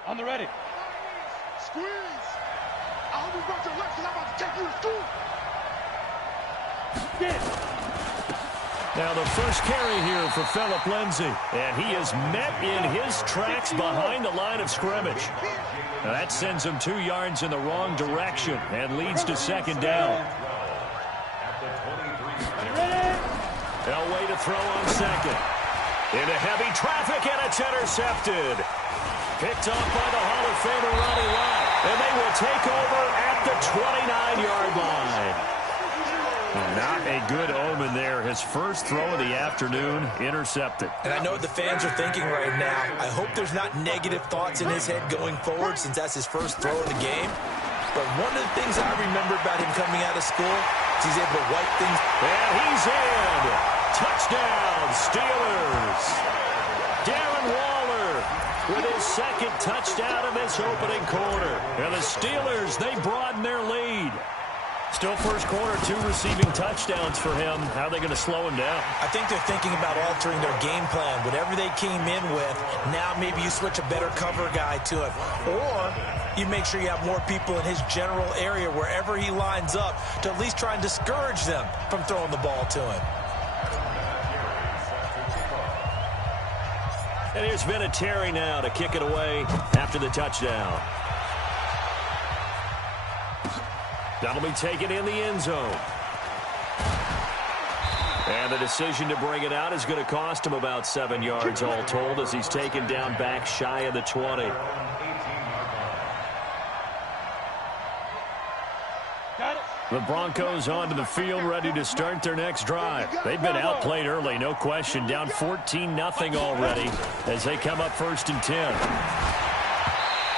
On the ready. Squeeze. I hope you brought your legs because I'm about to take you to school. Now the first carry here for Phillip Lindsay. And he is met in his tracks behind the line of scrimmage. Now that sends him 2 yards in the wrong direction and leads to second down. Elway to throw on second. Into heavy traffic, and it's intercepted. Picked off by the Hall of Famer Ronnie Lott. And they will take over at the 29-yard line. Not a good omen there. His first throw of the afternoon intercepted. And I know what the fans are thinking right now. I hope there's not negative thoughts in his head going forward since that's his first throw of the game. But one of the things I remember about him coming out of school is he's able to wipe things. And he's in. Touchdown, Steelers. Darren Waller with his second touchdown in this opening quarter. And the Steelers, they broaden their lead. Still first quarter, 2 receiving touchdowns for him. How are they going to slow him down? I think they're thinking about altering their game plan. Whatever they came in with, now maybe you switch a better cover guy to it. Or you make sure you have more people in his general area wherever he lines up to at least try and discourage them from throwing the ball to him. And here's Vinatieri now to kick it away after the touchdown. That'll be taken in the end zone. And the decision to bring it out is going to cost him about 7 yards all told as he's taken down back shy of the 20. The Broncos onto the field ready to start their next drive. They've been outplayed early, no question. Down 14-0 already as they come up 1st and 10.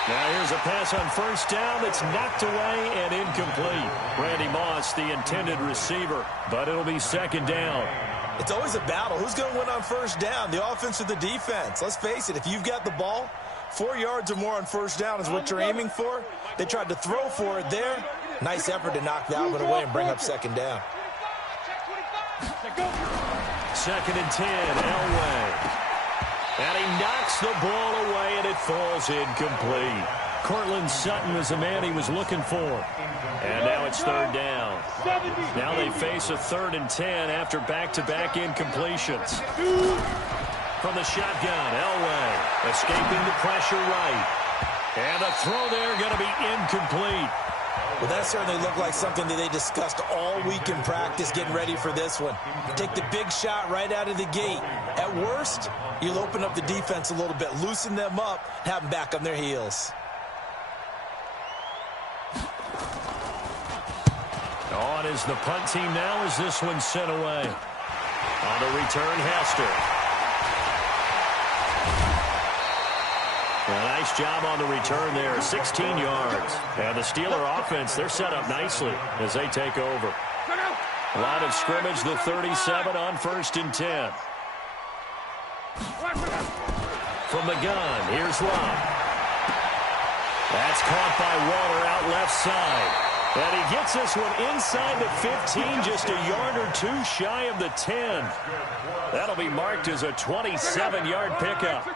Now here's a pass on first down that's knocked away and incomplete. Randy Moss, the intended receiver, but it'll be second down. It's always a battle. Who's going to win on first down, the offense or the defense? Let's face it, if you've got the ball, 4 yards or more on first down is what you're aiming for. They tried to throw for it there. Nice effort to knock that one away and bring up second down. 2nd and 10, Elway. And he knocks the ball away, and it falls incomplete. Cortland Sutton was the man he was looking for. And now it's 3rd down. Now they face a 3rd and 10 after back-to-back incompletions. From the shotgun, Elway escaping the pressure right. And the throw there going to be incomplete. Well, that certainly looked like something that they discussed all week in practice getting ready for this one. Take the big shot right out of the gate. At worst, you'll open up the defense a little bit, loosen them up, have them back on their heels. On is the punt team now as this one's sent away. On the return, Hester. A nice Nice job on the return there, 16 yards. And the Steeler offense, they're set up nicely as they take over. Line of scrimmage, the 37 on 1st and 10. From the gun, here's Love. That's caught by Waller out left side. And he gets this one inside the 15, just a yard or two shy of the 10. That'll be marked as a 27-yard pickup.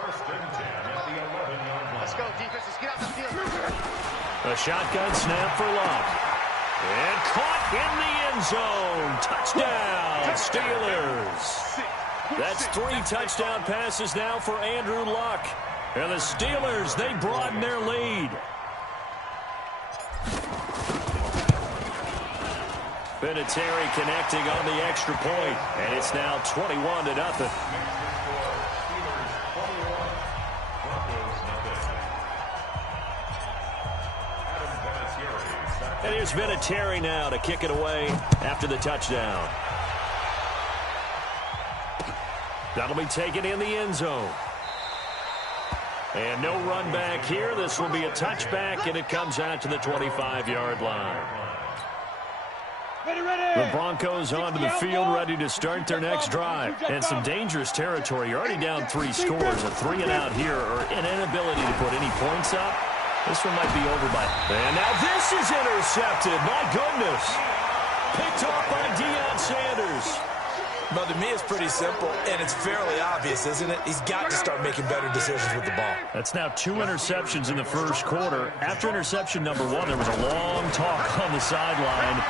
First and 10 at the 11-yard line. Let's go, defense. Let's get out the field. A shotgun snap for Luck. And caught in the end zone. Touchdown, Steelers. That's 3 touchdown passes now for Andrew Luck. And the Steelers, they broaden their lead. Vinatieri connecting on the extra point, and it's now 21-0. And here's Vinatieri now to kick it away after the touchdown. That'll be taken in the end zone. And no run back here. This will be a touchback, and it comes out to the 25-yard line. The Broncos onto the field, ready to start their next drive. And some dangerous territory. You're already down 3 scores. A 3-and-out here, or an inability to put any points up. This one might be over by. And now this is intercepted. My goodness. Picked off by Deion Sanders. Well, to me, it's pretty simple, and it's fairly obvious, isn't it? He's got to start making better decisions with the ball. That's now 2 interceptions in the first quarter. After interception number 1, there was a long talk on the sideline,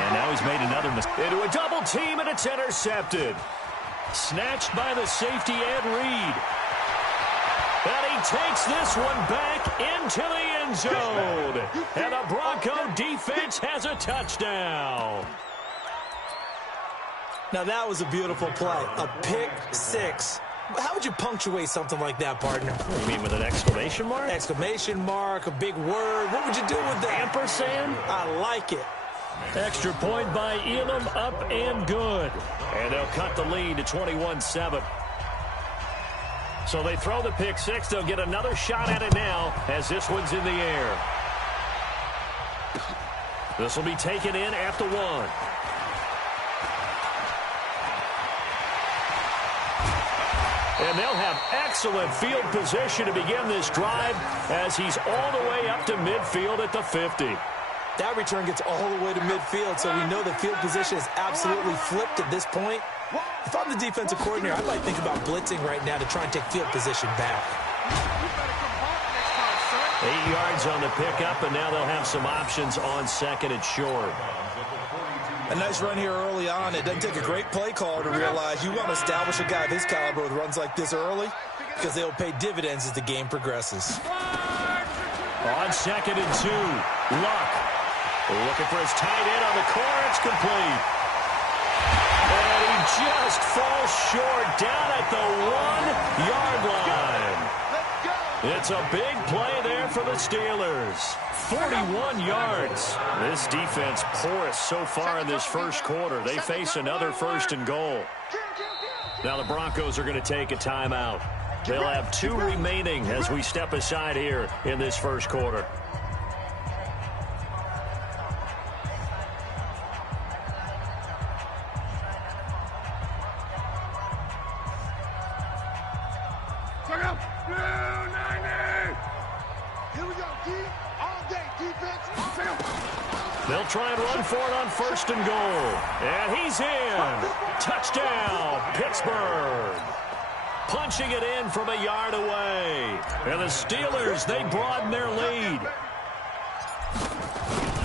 and now he's made another mistake. Into a double team, and it's intercepted. Snatched by the safety, Ed Reed. And he takes this one back into the end zone. And the Bronco defense has a touchdown. Now, that was a beautiful play. A pick 6. How would you punctuate something like that, partner? You mean with an exclamation mark? Exclamation mark, a big word. What would you do with that? Ampersand? I like it. Extra point by Elam, up and good. And they'll cut the lead to 21-7. So they throw the pick 6. They'll get another shot at it now as this one's in the air. This will be taken in at the 1. And they'll have excellent field position to begin this drive as he's all the way up to midfield at the 50. That return gets all the way to midfield, so we know the field position is absolutely flipped at this point. If I'm the defensive coordinator, I might think about blitzing right now to try and take field position back. 8 yards on the pickup, and now they'll have some options on 2nd and short. A nice run here early on. It doesn't take a great play caller to realize you want to establish a guy of his caliber with runs like this early because they will pay dividends as the game progresses. On 2nd and 2, Luck looking for his tight end on the corner. It's complete. And he just falls short down at the 1-yard line. It's a big play there for the Steelers. 41 yards. This defense porous so far in this first quarter. They face another 1st and goal. Now the Broncos are going to take a timeout. They'll have 2 remaining as we step aside here in this first quarter. They'll try and run for it on 1st and goal. And he's in. Touchdown, Pittsburgh. Punching it in from a yard away. And the Steelers, they broaden their lead.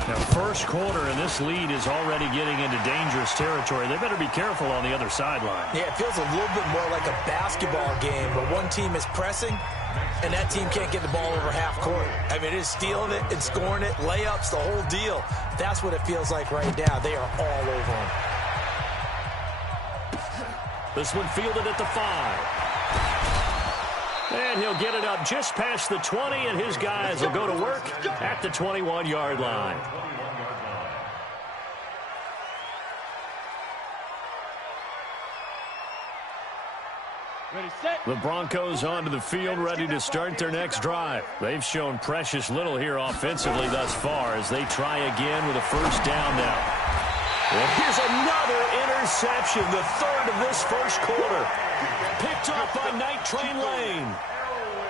Now, first quarter, and this lead is already getting into dangerous territory. They better be careful on the other sideline. Yeah, it feels a little bit more like a basketball game where one team is pressing and that team can't get the ball over half court. I mean, it is stealing it and scoring it, layups, the whole deal. That's what it feels like right now. They are all over them. This one fielded at the 5. And he'll get it up just past the 20, and his guys will go to work at the 21-yard line. The Broncos onto the field, ready to start their next drive. They've shown precious little here offensively thus far as they try again with a first down now. Well, here's another interception, the third of this first quarter. Picked off by Night Train Lane.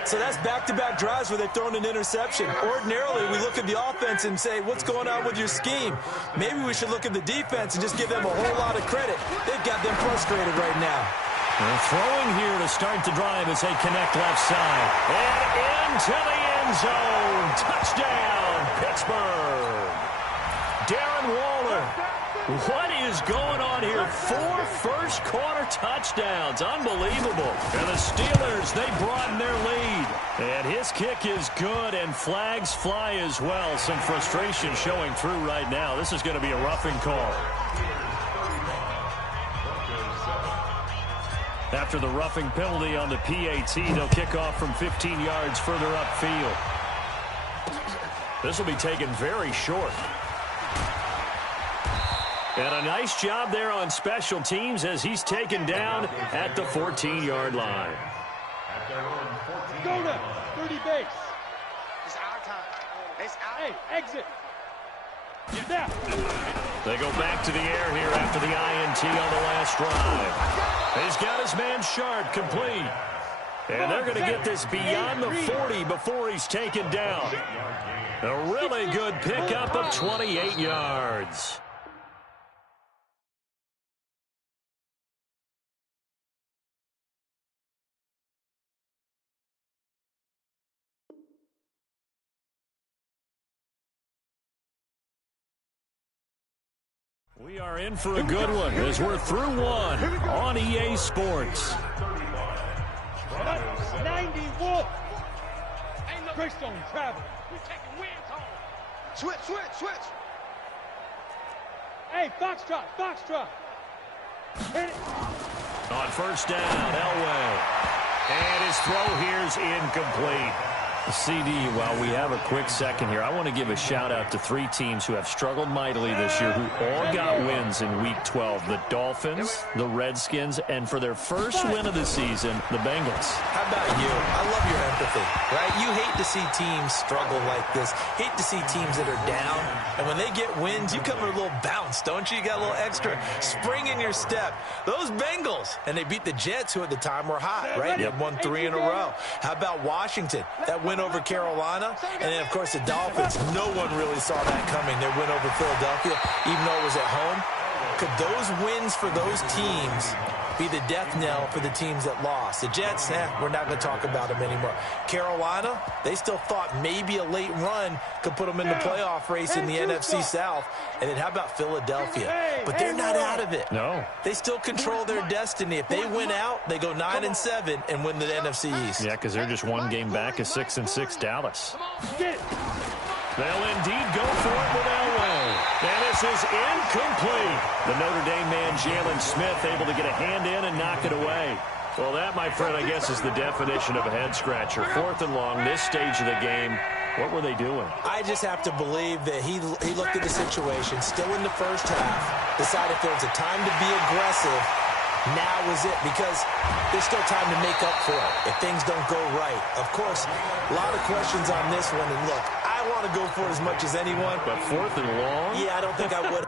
So that's back-to-back drives where they've thrown an interception. Ordinarily, we look at the offense and say, what's going on with your scheme? Maybe we should look at the defense and just give them a whole lot of credit. They've got them frustrated right now. They're throwing here to start the drive as they connect left side. And into the end zone. Touchdown, Pittsburgh. Darren Waller. What is going on here? 4 first-quarter touchdowns. Unbelievable. And the Steelers, they broaden their lead. And his kick is good, and flags fly as well. Some frustration showing through right now. This is going to be a roughing call. After the roughing penalty on the PAT, they'll kick off from 15 yards further upfield. This will be taken very short. And a nice job there on special teams as he's taken down at the 14-yard line. Go now, 30 base. It's our time. It's our Hey, exit. Get down. They go back to the air here after the INT on the last drive. He's got his man Sharp complete. And they're going to get this beyond the 40 before he's taken down. A really good pickup of 28 yards. We are in for a good one as we're through one on EA Sports. 91. Greystone travel. We're taking wins home. Switch. Hey, Foxtrot. Hit it. On first down, Elway. And his throw here's incomplete. CD, while we have a quick second here, I want to give a shout-out to 3 teams who have struggled mightily this year, who all got wins in Week 12. The Dolphins, the Redskins, and for their first win of the season, the Bengals. How about you? I love your empathy, right? You hate to see teams struggle like this. Hate to see teams that are down. And when they get wins, you come with a little bounce, don't you? You got a little extra spring in your step. Those Bengals, and they beat the Jets, who at the time were hot, right? They won 3 in a row. How about Washington? That win over Carolina, and then, of course, the Dolphins. No one really saw that coming. Their win over Philadelphia, even though it was at home. Could those wins for those teams be the death knell for the teams that lost? The Jets, we're not going to talk about them anymore. Carolina, they still thought maybe a late run could put them in the playoff race in the NFC South. And then how about Philadelphia? But they're not out of it. No. They still control their destiny. If they win out, they go 9-7 and win the NFC East. Yeah, because they're just one game back of 6-6 Dallas. They'll indeed go for it with Elway. And this is incomplete. The Notre Dame man, Jalen Smith, able to get a hand in and knock it away. Well, that, my friend, I guess is the definition of a head-scratcher. 4th and long, this stage of the game. What were they doing? I just have to believe that he looked at the situation, still in the first half, decided if there was a time to be aggressive, now was it, because there's still time to make up for it if things don't go right. Of course, a lot of questions on this one, and look, I want to go for it as much as anyone. But 4th and long? Yeah, I don't think I would.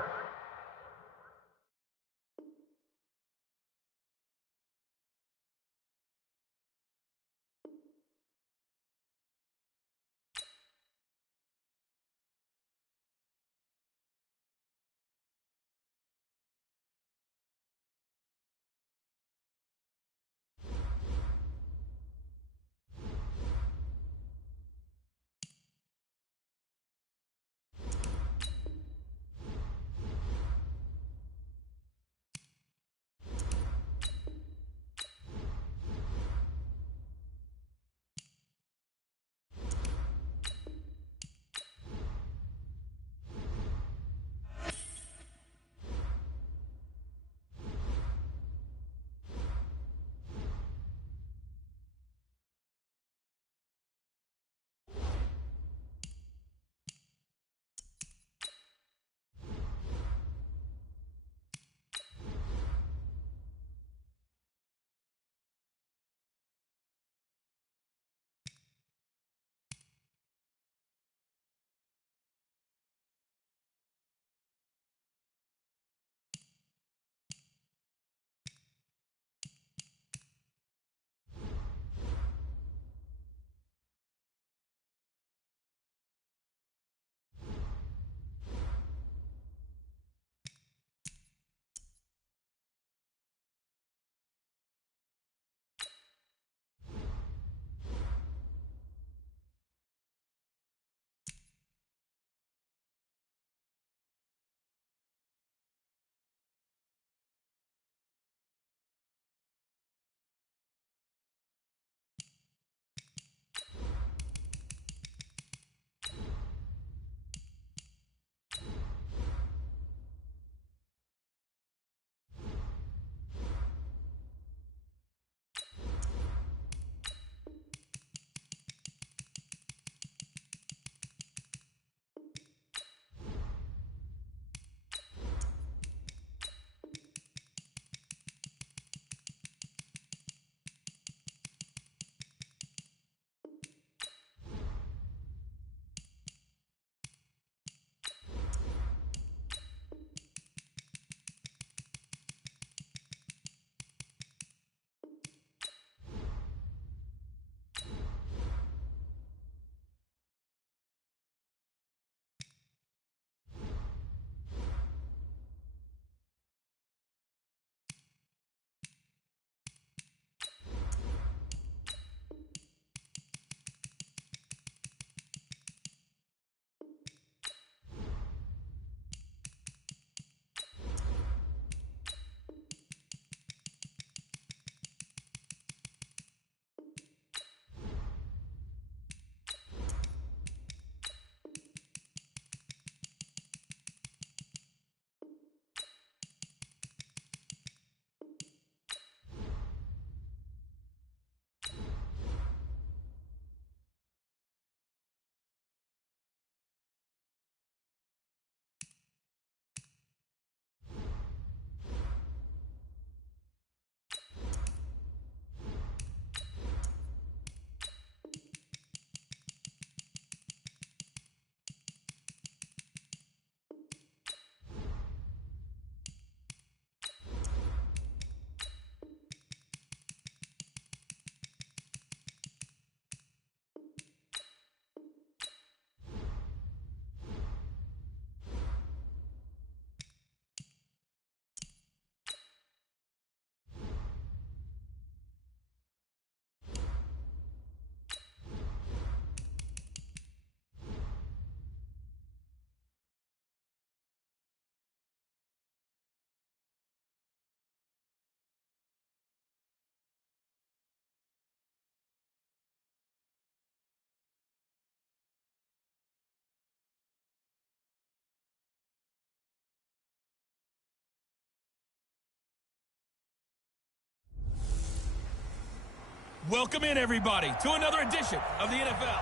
Welcome in, everybody, to another edition of the NFL.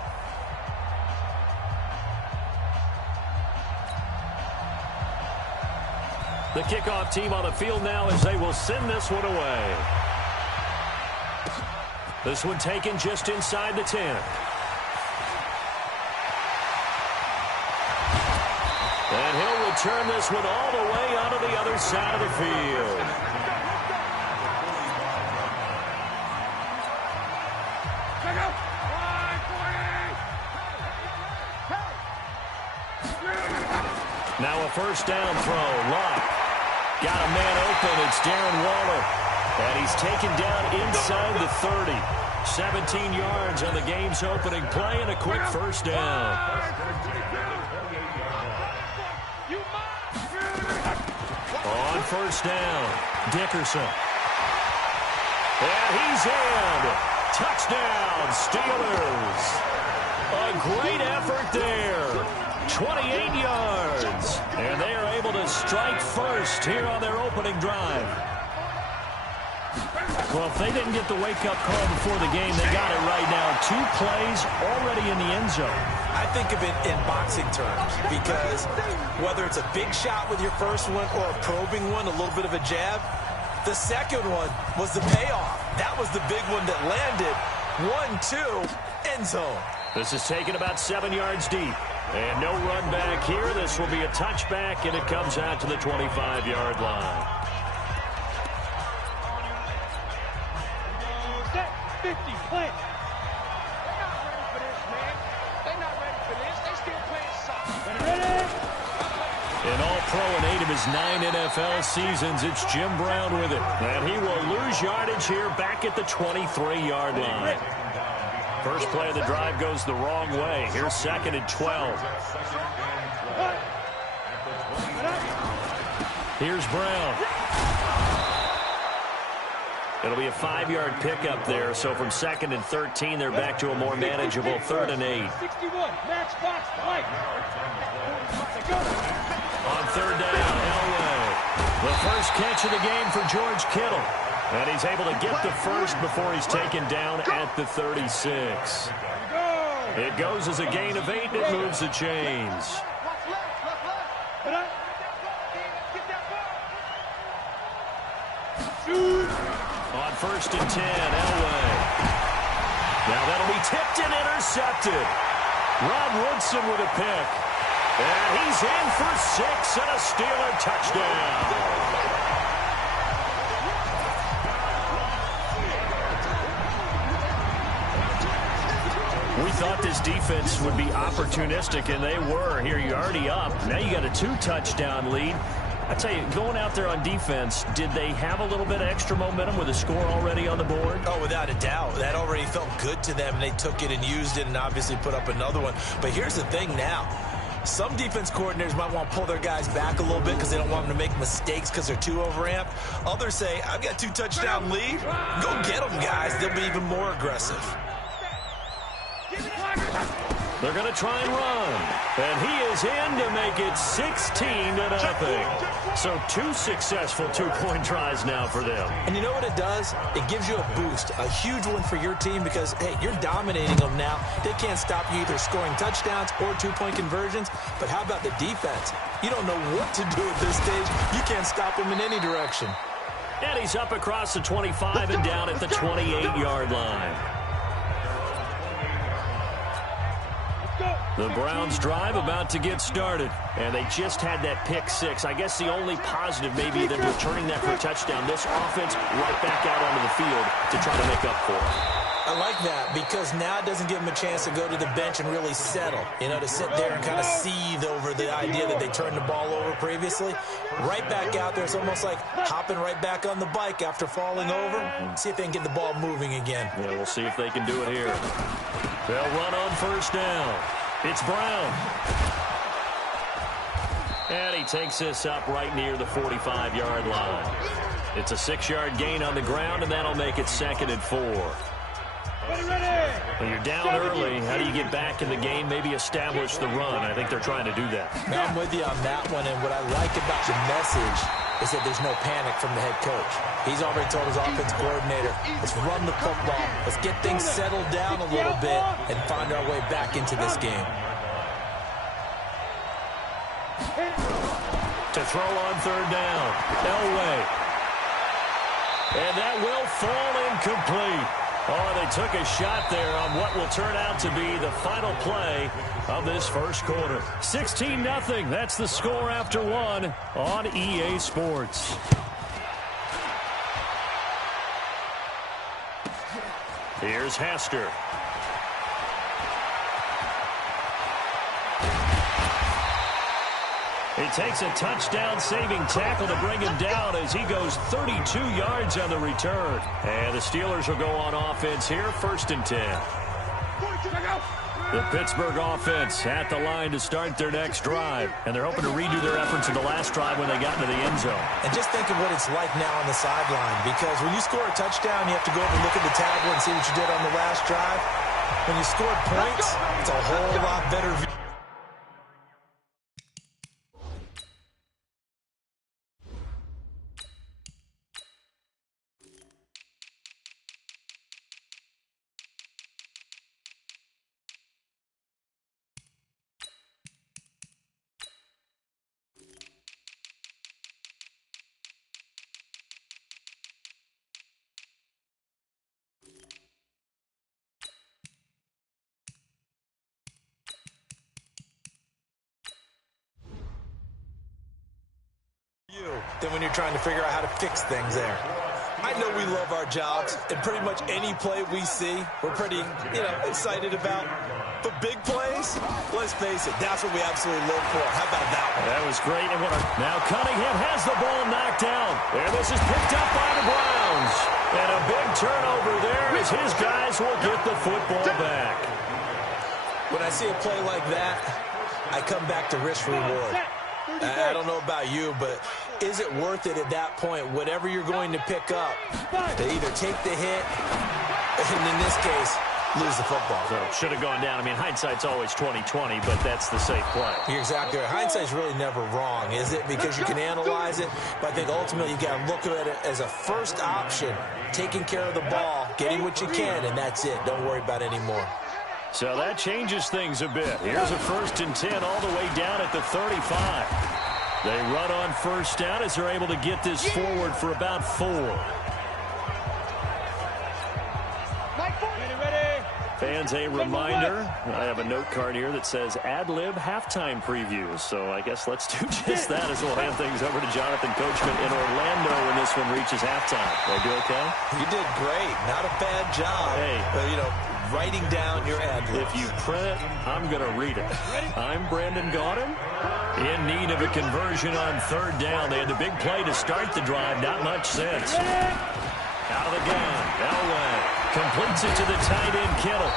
The kickoff team on the field now as they will send this one away. This one taken just inside the 10. And he'll return this one all the way onto the other side of the field. Now a first down throw. Lock. Got a man open. It's Darren Waller. And he's taken down inside the 30. 17 yards on the game's opening play and a quick first down. On first down, Dickerson. And he's in. Touchdown, Steelers. A great effort there. 28 yards. And they are able to strike first here on their opening drive. Well, if they didn't get the wake-up call before the game, they got it right now. 2 plays already in the end zone. I think of it in boxing terms because whether it's a big shot with your first one or a probing one, a little bit of a jab, the second one was the payoff. That was the big one that landed. 1-2, end zone. This is taken about 7 yards deep. And no run back here. This will be a touchback, and it comes out to the 25-yard line. 50, plant. They're not ready for this, man. They're not ready for this. They still playing soccer. An all-pro in 8 of his 9 NFL seasons, it's Jim Brown with it. And he will lose yardage here back at the 23-yard line. First play of the drive goes the wrong way. Here's 2nd and 12. Here's Brown. It'll be a 5-yard pickup there. So from 2nd and 13, they're back to a more manageable 3rd and 8. 61, match box, Mike. On 3rd down, Elway. The first catch of the game for George Kittle. And he's able to get the first before he's taken down at the 36. It goes as a gain of 8, and it moves the chains. On 1st and 10, Elway. Now that'll be tipped and intercepted. Rod Woodson with a pick. And he's in for 6 and a Steeler touchdown. We thought this defense would be opportunistic, and they were. Here, you're already up. Now you got a 2-touchdown lead. I tell you, going out there on defense, did they have a little bit of extra momentum with a score already on the board? Oh, without a doubt. That already felt good to them, and they took it and used it and obviously put up another one. But here's the thing now. Some defense coordinators might want to pull their guys back a little bit because they don't want them to make mistakes because they're too overamped. Others say, I've got 2-touchdown lead. Go get them, guys. They'll be even more aggressive. They're going to try and run. And he is in to make it 16-0. So 2 successful 2-point tries now for them. And you know what it does? It gives you a boost, a huge one for your team because, hey, you're dominating them now. They can't stop you either scoring touchdowns or 2-point conversions. But how about the defense? You don't know what to do at this stage. You can't stop them in any direction. And he's up across the 25 and down at the 28-yard line. The Browns drive about to get started, and they just had that pick 6. I guess the only positive maybe than returning that for a touchdown. This offense right back out onto the field to try to make up for it. I like that because now it doesn't give them a chance to go to the bench and really settle, you know, to sit there and kind of seethe over the idea that they turned the ball over previously. Right back out there, it's almost like hopping right back on the bike after falling over. See if they can get the ball moving again. Yeah, we'll see if they can do it here. They'll run on first down. It's Brown. And he takes this up right near the 45-yard line. It's a 6-yard gain on the ground, and that'll make it 2nd and 4. When you're down early, how do you get back in the game, maybe establish the run? I think they're trying to do that. I'm with you on that one, and what I like about the message is that there's no panic from the head coach. He's already told his offense coordinator, let's run the football. Let's get things settled down a little bit and find our way back into this game. To throw on third down, Elway. And that will fall incomplete. Oh, they took a shot there on what will turn out to be the final play of this first quarter. 16-0. That's the score after one on EA Sports. Here's Hester. He takes a touchdown-saving tackle to bring him down as he goes 32 yards on the return. And the Steelers will go on offense here, 1st and 10. The Pittsburgh offense at the line to start their next drive. And they're hoping to redo their efforts in the last drive when they got into the end zone. And just think of what it's like now on the sideline. Because when you score a touchdown, you have to go over and look at the tablet and see what you did on the last drive. When you scored points, it's a whole lot better view. Than when you're trying to figure out how to fix things there. I know we love our jobs, and pretty much any play we see, we're pretty, excited about. But big plays, let's face it, that's what we absolutely live for. How about that one? That was great. And now Cunningham has the ball knocked down. And this is picked up by the Browns. And a big turnover there as his guys will get the football back. When I see a play like that, I come back to risk reward. I don't know about you, but is it worth it at that point, whatever you're going to pick up, to either take the hit, and in this case, lose the football? So should have gone down. I mean, hindsight's always 20/20, but that's the safe play. You're exactly right. Hindsight's really never wrong, is it? Because you can analyze it, but I think ultimately you got to look at it as a first option, taking care of the ball, getting what you can, and that's it. Don't worry about any more. So that changes things a bit. Here's a 1st and 10 all the way down at the 35. They run on first down as they're able to get this forward for about 4. Fans, a reminder, I have a note card here that says ad-lib halftime previews. So I guess let's do just that as we'll hand things over to Jonathan Coachman in Orlando when this one reaches halftime. Will I do okay? You did great. Not a bad job. Hey. Writing down your ad-libs. If you print it, I'm going to read it. I'm Brandon Gaudin. In need of a conversion on 3rd down. They had the big play to start the drive. Not much sense. Out of the gun. Elway completes it to the tight end, Kittle.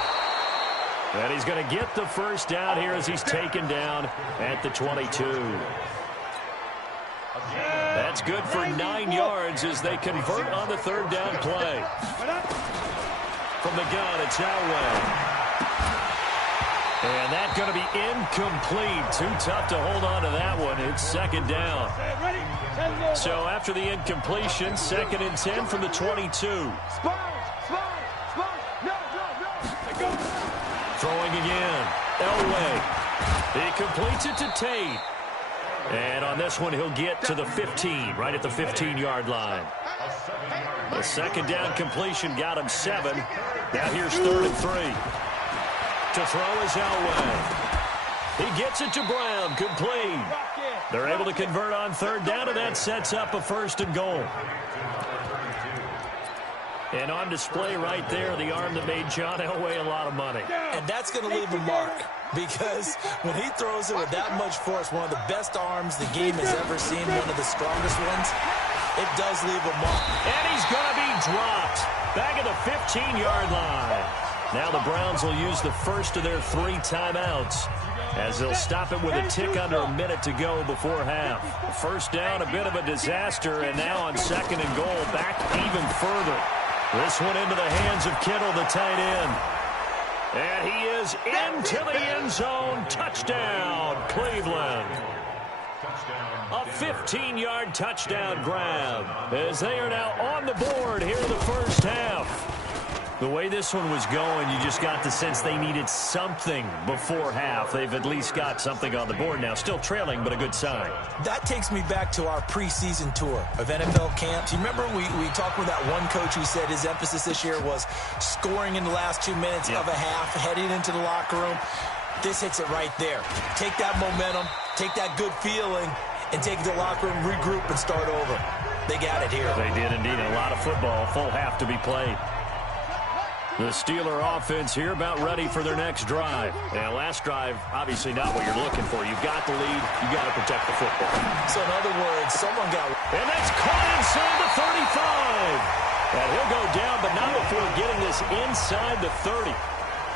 And he's going to get the first down here as he's taken down at the 22. That's good for 9 yards as they convert on the 3rd down play. From the gun, it's Elway. And that's going to be incomplete. Too tough to hold on to that one. It's 2nd down. So after the incompletion, 2nd and 10 from the 22. Throwing again. Elway. He completes it to Tate. And on this one, he'll get to the 15, right at the 15-yard line. The 2nd down completion got him 7. Now here's 3rd and 3. To throw is Elway. He gets it to Brown, complete. They're able to convert on 3rd down, and that sets up a 1st and goal. And on display right there, the arm that made John Elway a lot of money. And that's going to leave a mark, because when he throws it with that much force, one of the best arms the game has ever seen, one of the strongest ones, it does leave a mark. And he's going to be dropped back at the 15-yard line. Now the Browns will use the first of their 3 timeouts as they'll stop it with a tick under a minute to go before half. 1st down, a bit of a disaster, and now on 2nd and goal, back even further. This one into the hands of Kittle, the tight end. And he is into the end zone. Touchdown, Cleveland. A 15-yard touchdown grab as they are now on the board here in the first half. The way this one was going, you just got the sense they needed something before half. They've at least got something on the board now. Still trailing, but a good sign. That takes me back to our preseason tour of NFL camps. You remember we talked with that one coach who said his emphasis this year was scoring in the last 2 minutes of a half, heading into the locker room. This hits it right there. Take that momentum, take that good feeling, and take it to the locker room, regroup, and start over. They got it here. They did indeed. A lot of football, full half to be played. The Steeler offense here about ready for their next drive. Now, last drive, obviously not what you're looking for. You've got the lead. You've got to protect the football. So, in other words, someone got... And that's caught inside the 35. And he'll go down, but not before getting this inside the 30.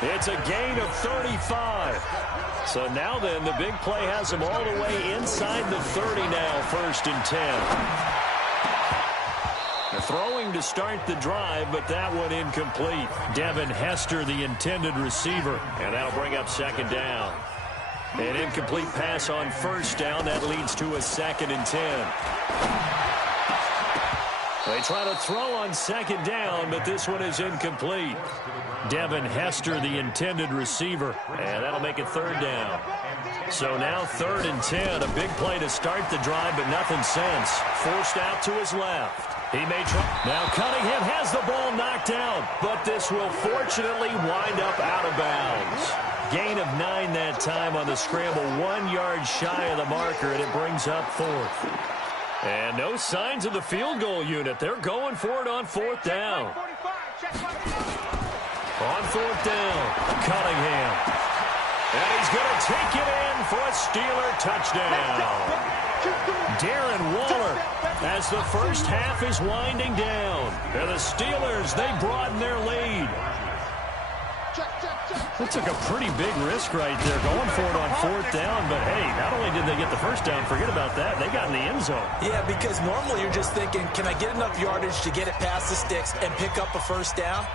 It's a gain of 35. So now then, the big play has him all the way inside the 30 now, 1st and 10. Throwing to start the drive, but that one incomplete. Devin Hester, the intended receiver, and that'll bring up 2nd down. An incomplete pass on 1st down. That leads to a 2nd and 10. They try to throw on 2nd down, but this one is incomplete. Devin Hester, the intended receiver, and that'll make it 3rd down. So now 3rd and 10, a big play to start the drive, but nothing since. Forced out to his left. He may try. Now Cunningham has the ball knocked down, but this will fortunately wind up out of bounds. Gain of 9 that time on the scramble, 1 yard shy of the marker, and it brings up 4th. And no signs of the field goal unit. They're going for it on 4th down. On 4th down, Cunningham. And he's going to take it in for a Steeler touchdown. Darren Waller, as the first half is winding down. And the Steelers, they broaden their lead. That took a pretty big risk right there, going for it on 4th down. But, hey, not only did they get the first down, forget about that, they got in the end zone. Yeah, because normally you're just thinking, can I get enough yardage to get it past the sticks and pick up a 1st down?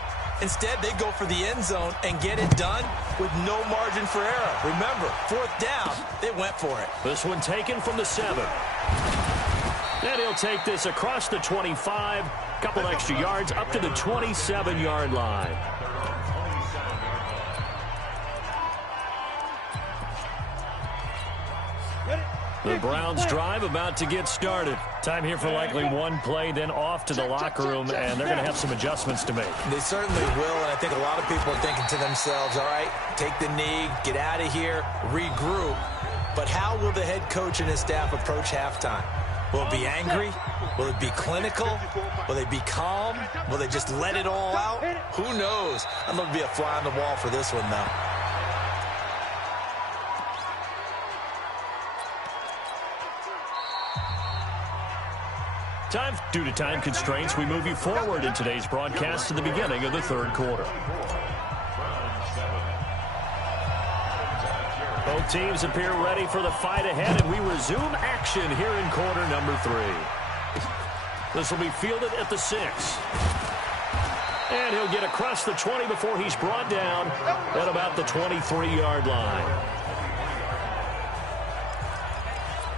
Instead, they go for the end zone and get it done with no margin for error. Remember, 4th down, they went for it. This one taken from the 7. And he'll take this across the 25, couple extra yards up to the 27-yard line. The Browns drive about to get started. Time here for likely one play, then off to the locker room, and they're going to have some adjustments to make. They certainly will, and I think a lot of people are thinking to themselves, all right, take the knee, get out of here, regroup. But how will the head coach and his staff approach halftime? Will it be angry? Will it be clinical? Will they be calm? Will they just let it all out? Who knows? I'm going to be a fly on the wall for this one, though. Due to time constraints, we move you forward in today's broadcast to the beginning of the 3rd quarter. Both teams appear ready for the fight ahead, and we resume action here in quarter number 3. This will be fielded at the 6. And he'll get across the 20 before he's brought down at about the 23-yard line.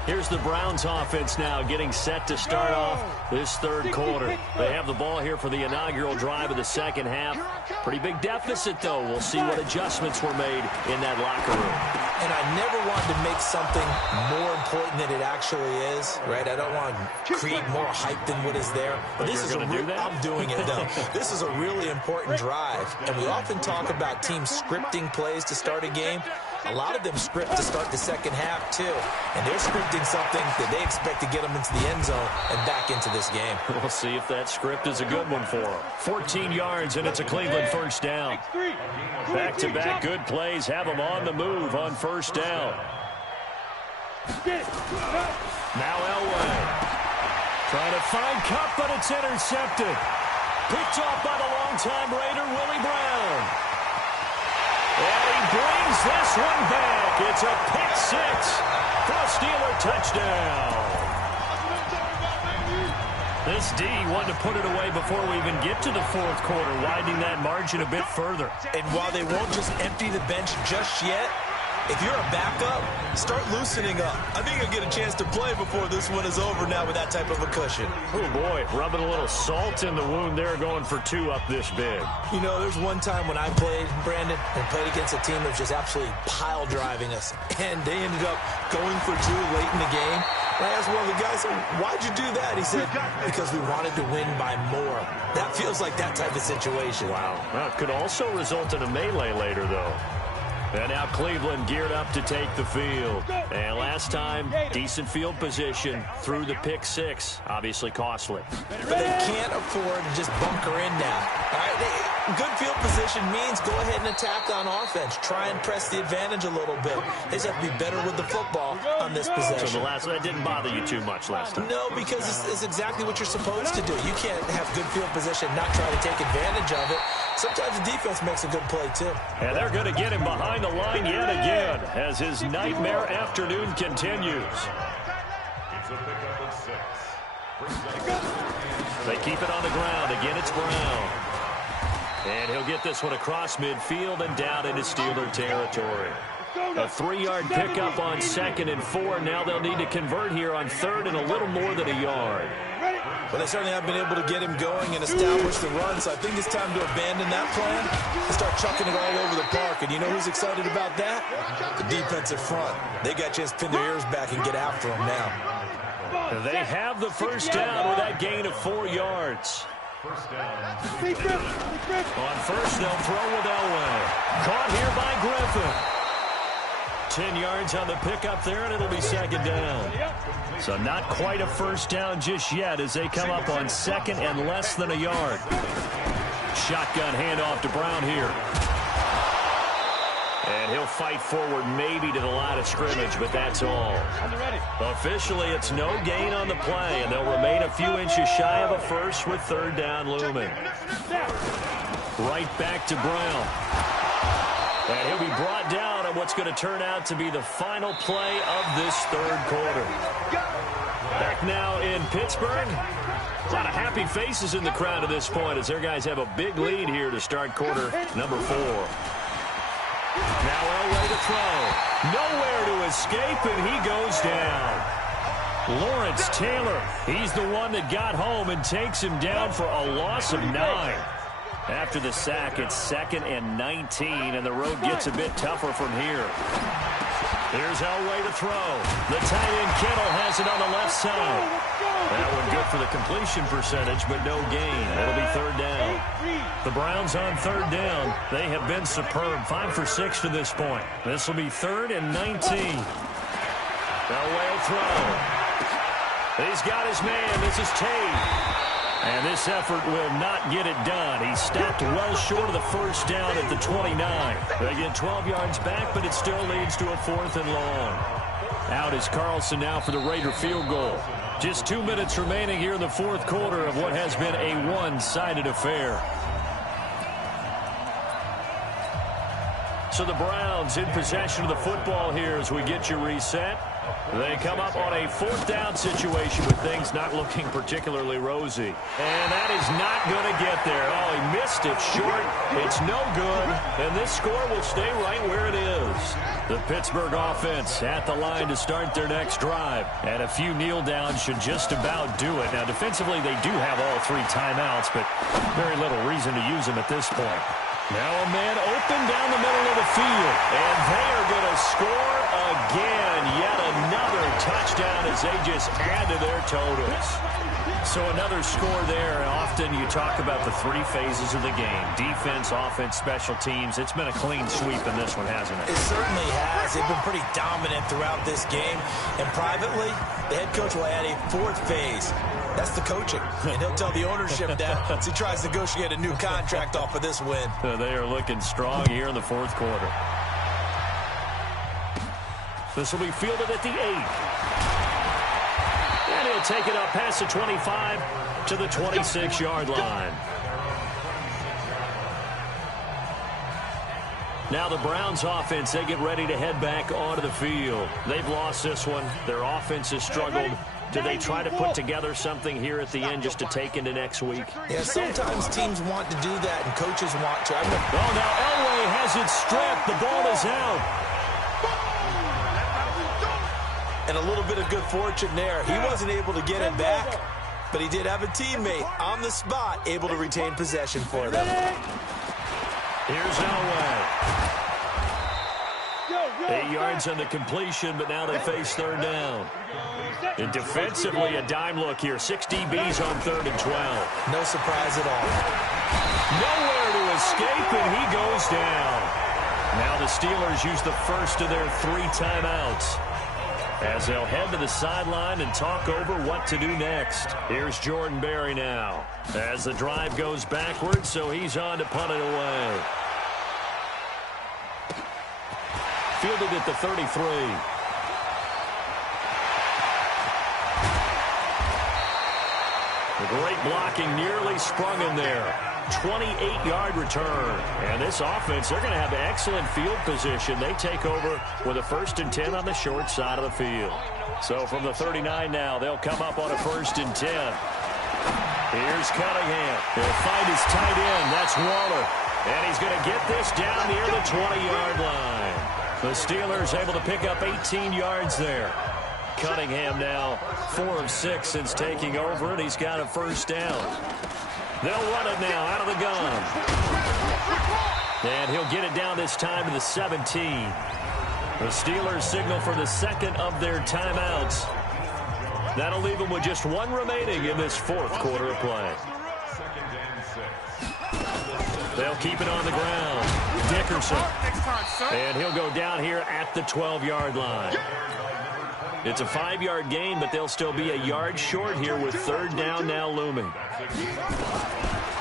Here's the Browns offense now getting set to start off this 3rd quarter. They have the ball here for the inaugural drive of the 2nd half. Pretty big deficit, though. We'll see what adjustments were made in that locker room. And I never wanted to make something more important than it actually is, right? I don't want to create more hype than what is there. But this is I'm doing it, though. This is a really important drive. And we often talk about teams scripting plays to start a game. A lot of them script to start the 2nd half, too. And they're scripting something that they expect to get them into the end zone and back into this game. We'll see if that script is a good one for them. 14 yards, and it's a Cleveland 1st down. Back-to-back good plays have them on the move on 1st down. Now Elway. Trying to find Cup, but it's intercepted. Picked off by the longtime Raider, Willie Brown. And he brings this one back. It's a pick 6 for a Steeler touchdown. This D wanted to put it away before we even get to the 4th quarter, widening that margin a bit further. And while they won't just empty the bench just yet, If you're a backup, start loosening up. I think you'll get a chance to play before this one is over now with that type of a cushion. Oh, boy, rubbing a little salt in the wound there, going for 2 up this big. You know, there's one time when I played, Brandon, and played against a team that was just absolutely pile driving us, and they ended up going for 2 late in the game. And I asked one of the guys, why'd you do that? He said, because we wanted to win by more. That feels like that type of situation. Wow. Well, it could also result in a melee later, though. And now Cleveland geared up to take the field. And last time, decent field position through the pick 6. Obviously costly. But they can't afford to just bunker in now. All right, good field position means go ahead and attack on offense. Try and press the advantage a little bit. They just have to be better with the football on this possession. So that didn't bother you too much last time? No, because it's exactly what you're supposed to do. You can't have good field position, not try to take advantage of it. Sometimes the defense makes a good play, too. And they're going to get him behind the line yet again as his nightmare afternoon continues. It's a pickup of 6. They keep it on the ground. Again, it's Brown. And he'll get this one across midfield and down into Steeler territory. A 3-yard pickup on 2nd and 4. Now they'll need to convert here on 3rd and a little more than a yard. Well, they certainly have been able to get him going and establish the run, so I think it's time to abandon that plan and start chucking it all over the park. And you know who's excited about that? The defensive front. They got a chance to pin their ears back and get after him now. They have the first down with that gain of 4 yards. First down. On first, they'll throw with Elway. Caught here by Griffin. 10 yards on the pickup there, and it'll be 2nd down. So not quite a first down just yet as they come up on 2nd and less than a yard. Shotgun handoff to Brown here. And he'll fight forward maybe to the line of scrimmage, but that's all. Officially, it's no gain on the play, and they'll remain a few inches shy of a first with 3rd down looming. Right back to Brown. And he'll be brought down on what's going to turn out to be the final play of this 3rd quarter. Back now in Pittsburgh. A lot of happy faces in the crowd at this point as their guys have a big lead here to start quarter number 4. Now Elway to throw. Nowhere to escape, and he goes down. Lawrence Taylor, he's the one that got home and takes him down for a loss of 9. After the sack, it's 2nd and 19, and the road gets a bit tougher from here. Here's Elway to throw. The tight end Kittle has it on the left side. That one good for the completion percentage, but no gain. It'll be 3rd down. The Browns on 3rd down. They have been superb. 5 for 6 to this point. This will be 3rd and 19. Elway will throw. He's got his man. This is Tate. And this effort will not get it done. He stopped well short of the first down at the 29. They get 12 yards back, but it still leads to a 4th and long. Out is Carlson now for the Raider field goal. Just 2 minutes remaining here in the 4th quarter of what has been a one-sided affair. So the Browns in possession of the football here as we get you reset. They come up on a 4th down situation with things not looking particularly rosy. And that is not going to get there. Oh, he missed it short. It's no good. And this score will stay right where it is. The Pittsburgh offense at the line to start their next drive. And a few kneel downs should just about do it. Now, defensively, they do have all 3 timeouts, but very little reason to use them at this point. Now a man open down the middle of the field. And they are going to score again. Yet another touchdown as they just add to their totals. So another score there. Often you talk about the 3 phases of the game. Defense, offense, special teams. It's been a clean sweep in this one, hasn't it? It certainly has. They've been pretty dominant throughout this game. And privately, the head coach will add a 4th phase. That's the coaching. And he'll tell the ownership that as he tries to negotiate a new contract off of this win. They are looking strong here in the 4th quarter. This will be fielded at the 8. And he'll take it up past the 25 to the 26-yard line. Now the Browns offense, they get ready to head back onto the field. They've lost this one. Their offense has struggled. Do they try to put together something here at the end just to take into next week? Yeah, sometimes teams want to do that and coaches want to. Oh, now Elway has it stripped. The ball is out. And a little bit of good fortune there. He wasn't able to get it back, but he did have a teammate on the spot able to retain possession for them. Here's Elway. 8 yards on the completion, but now they face third down. And defensively, a dime look here. 6 DBs on 3rd and 12. No surprise at all. Nowhere to escape, and he goes down. Now the Steelers use the first of their 3 timeouts as they'll head to the sideline and talk over what to do next. Here's Jordan Berry now as the drive goes backwards, so he's on to punt it away. Fielded at the 33. The great blocking nearly sprung him there. 28-yard return. And this offense, they're going to have excellent field position. They take over with a 1st and 10 on the short side of the field. So from the 39 now, they'll come up on a 1st and 10. Here's Cunningham. He'll find his tight end. That's Waller. And he's going to get this down near the 20-yard line. The Steelers able to pick up 18 yards there. Cunningham now 4 of 6 since taking over, and he's got a 1st down. They'll run it now out of the gun. And he'll get it down this time to the 17. The Steelers signal for the 2nd of their timeouts. That'll leave them with just 1 remaining in this 4th quarter of play. They'll keep it on the ground. Dickerson. And he'll go down here at the 12-yard line. It's a 5-yard gain, but they'll still be a yard short here with 3rd down now looming.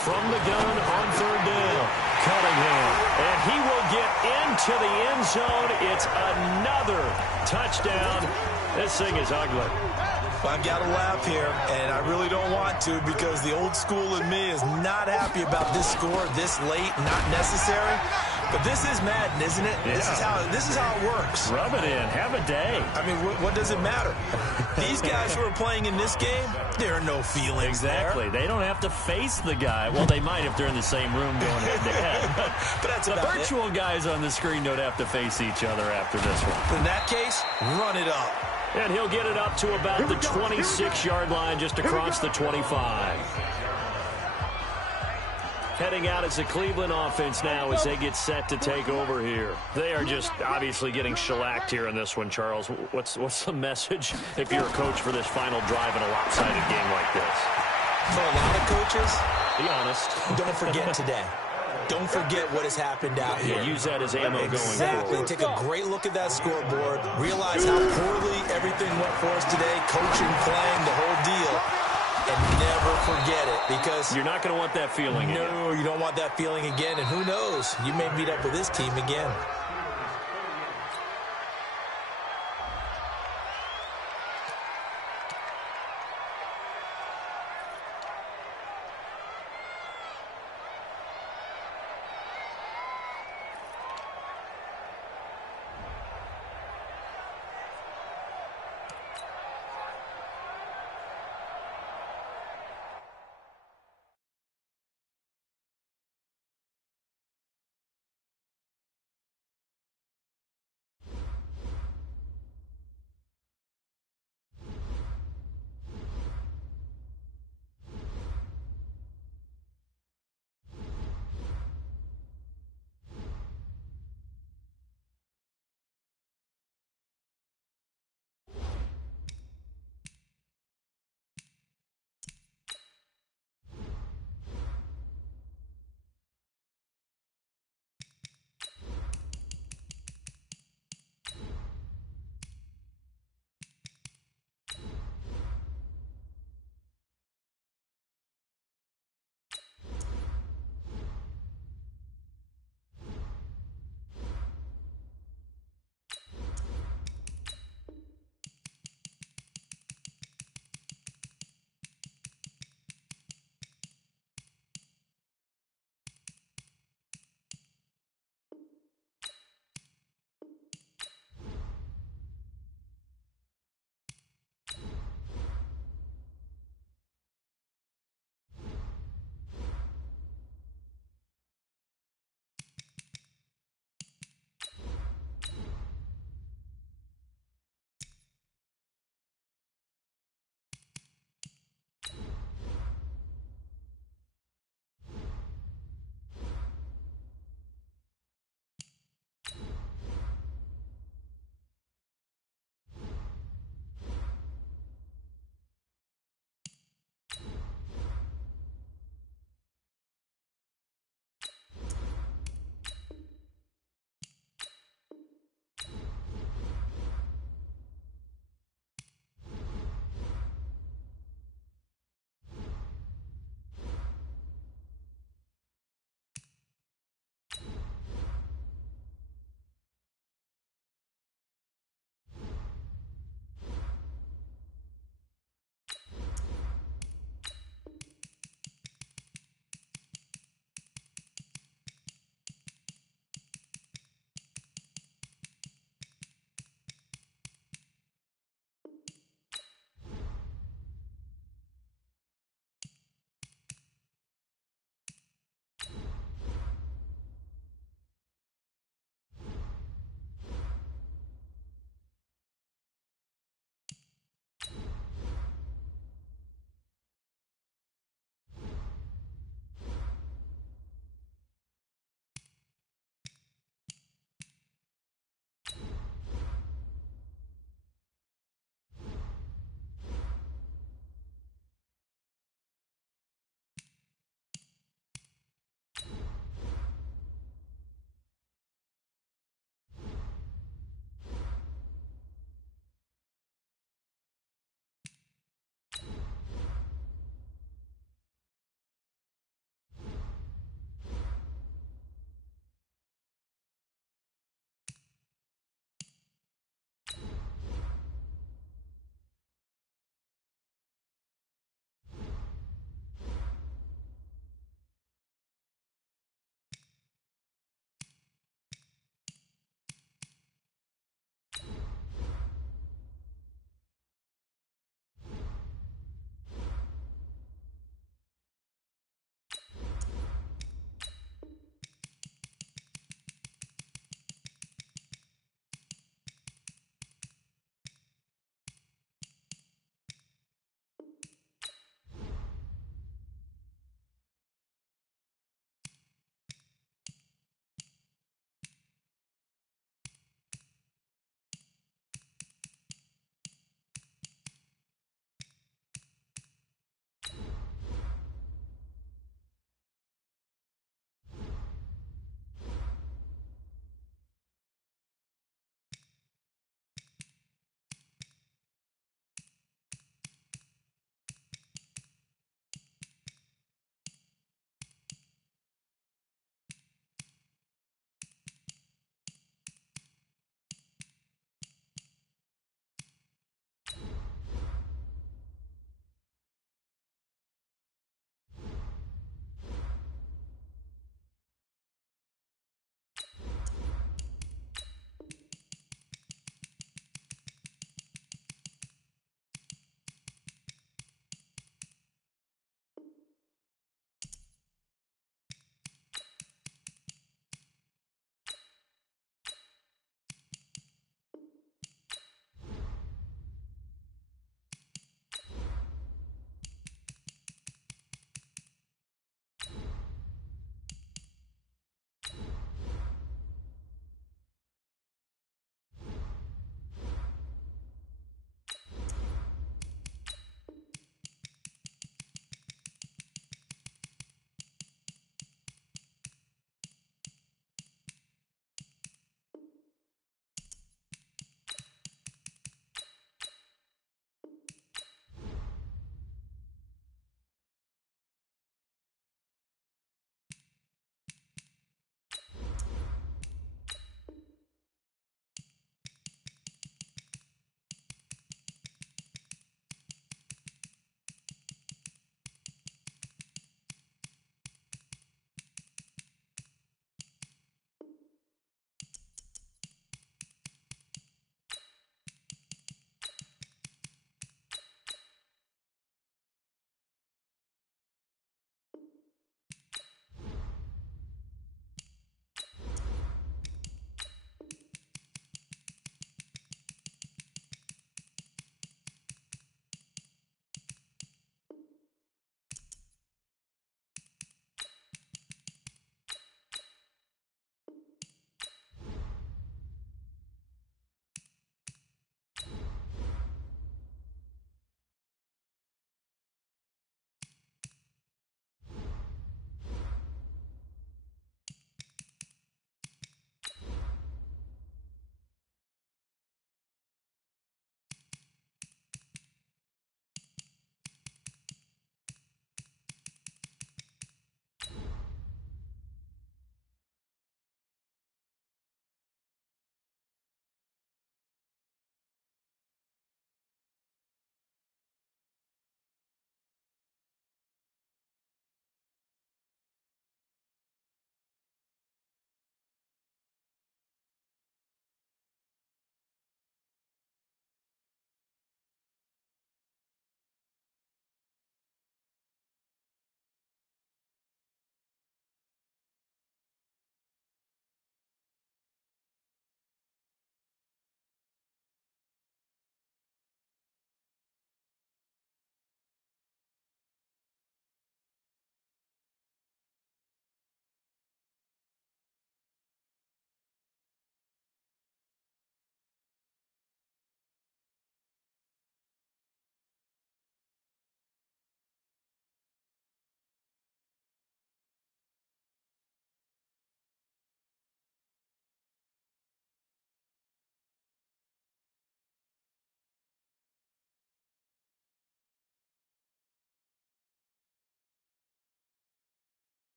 From the gun on 3rd down, Cunningham. And he will get into the end zone. It's another touchdown. This thing is ugly. I've got to laugh here, and I really don't want to because the old school in me is not happy about this score this late, not necessary. But this is Madden, isn't it? Yeah. This is how it works. Rub it in. Have a day. I mean, what does it matter? These guys who are playing in this game, there are no feelings Exactly. there. They don't have to face the guy. Well, they might if they're in the same room going head-to-head. But that's the virtual guys on the screen don't have to face each other after this one. In that case, run it up. And he'll get it up to about the 26-yard line just across the 25. Heading out is the Cleveland offense now as they get set to take over here. They are just obviously getting shellacked here in this one, Charles. What's the message if you're a coach for this final drive in a lopsided game like this? For a lot of coaches, be honest. Don't forget today. Don't forget what has happened out here. Use that as ammo going forward. Exactly. Take a great look at that scoreboard. Realize how poorly everything went for us today. Coaching, playing, the whole deal. And never forget it because you're not going to want that feeling again. No, you don't want that feeling again. And who knows? You may meet up with this team again.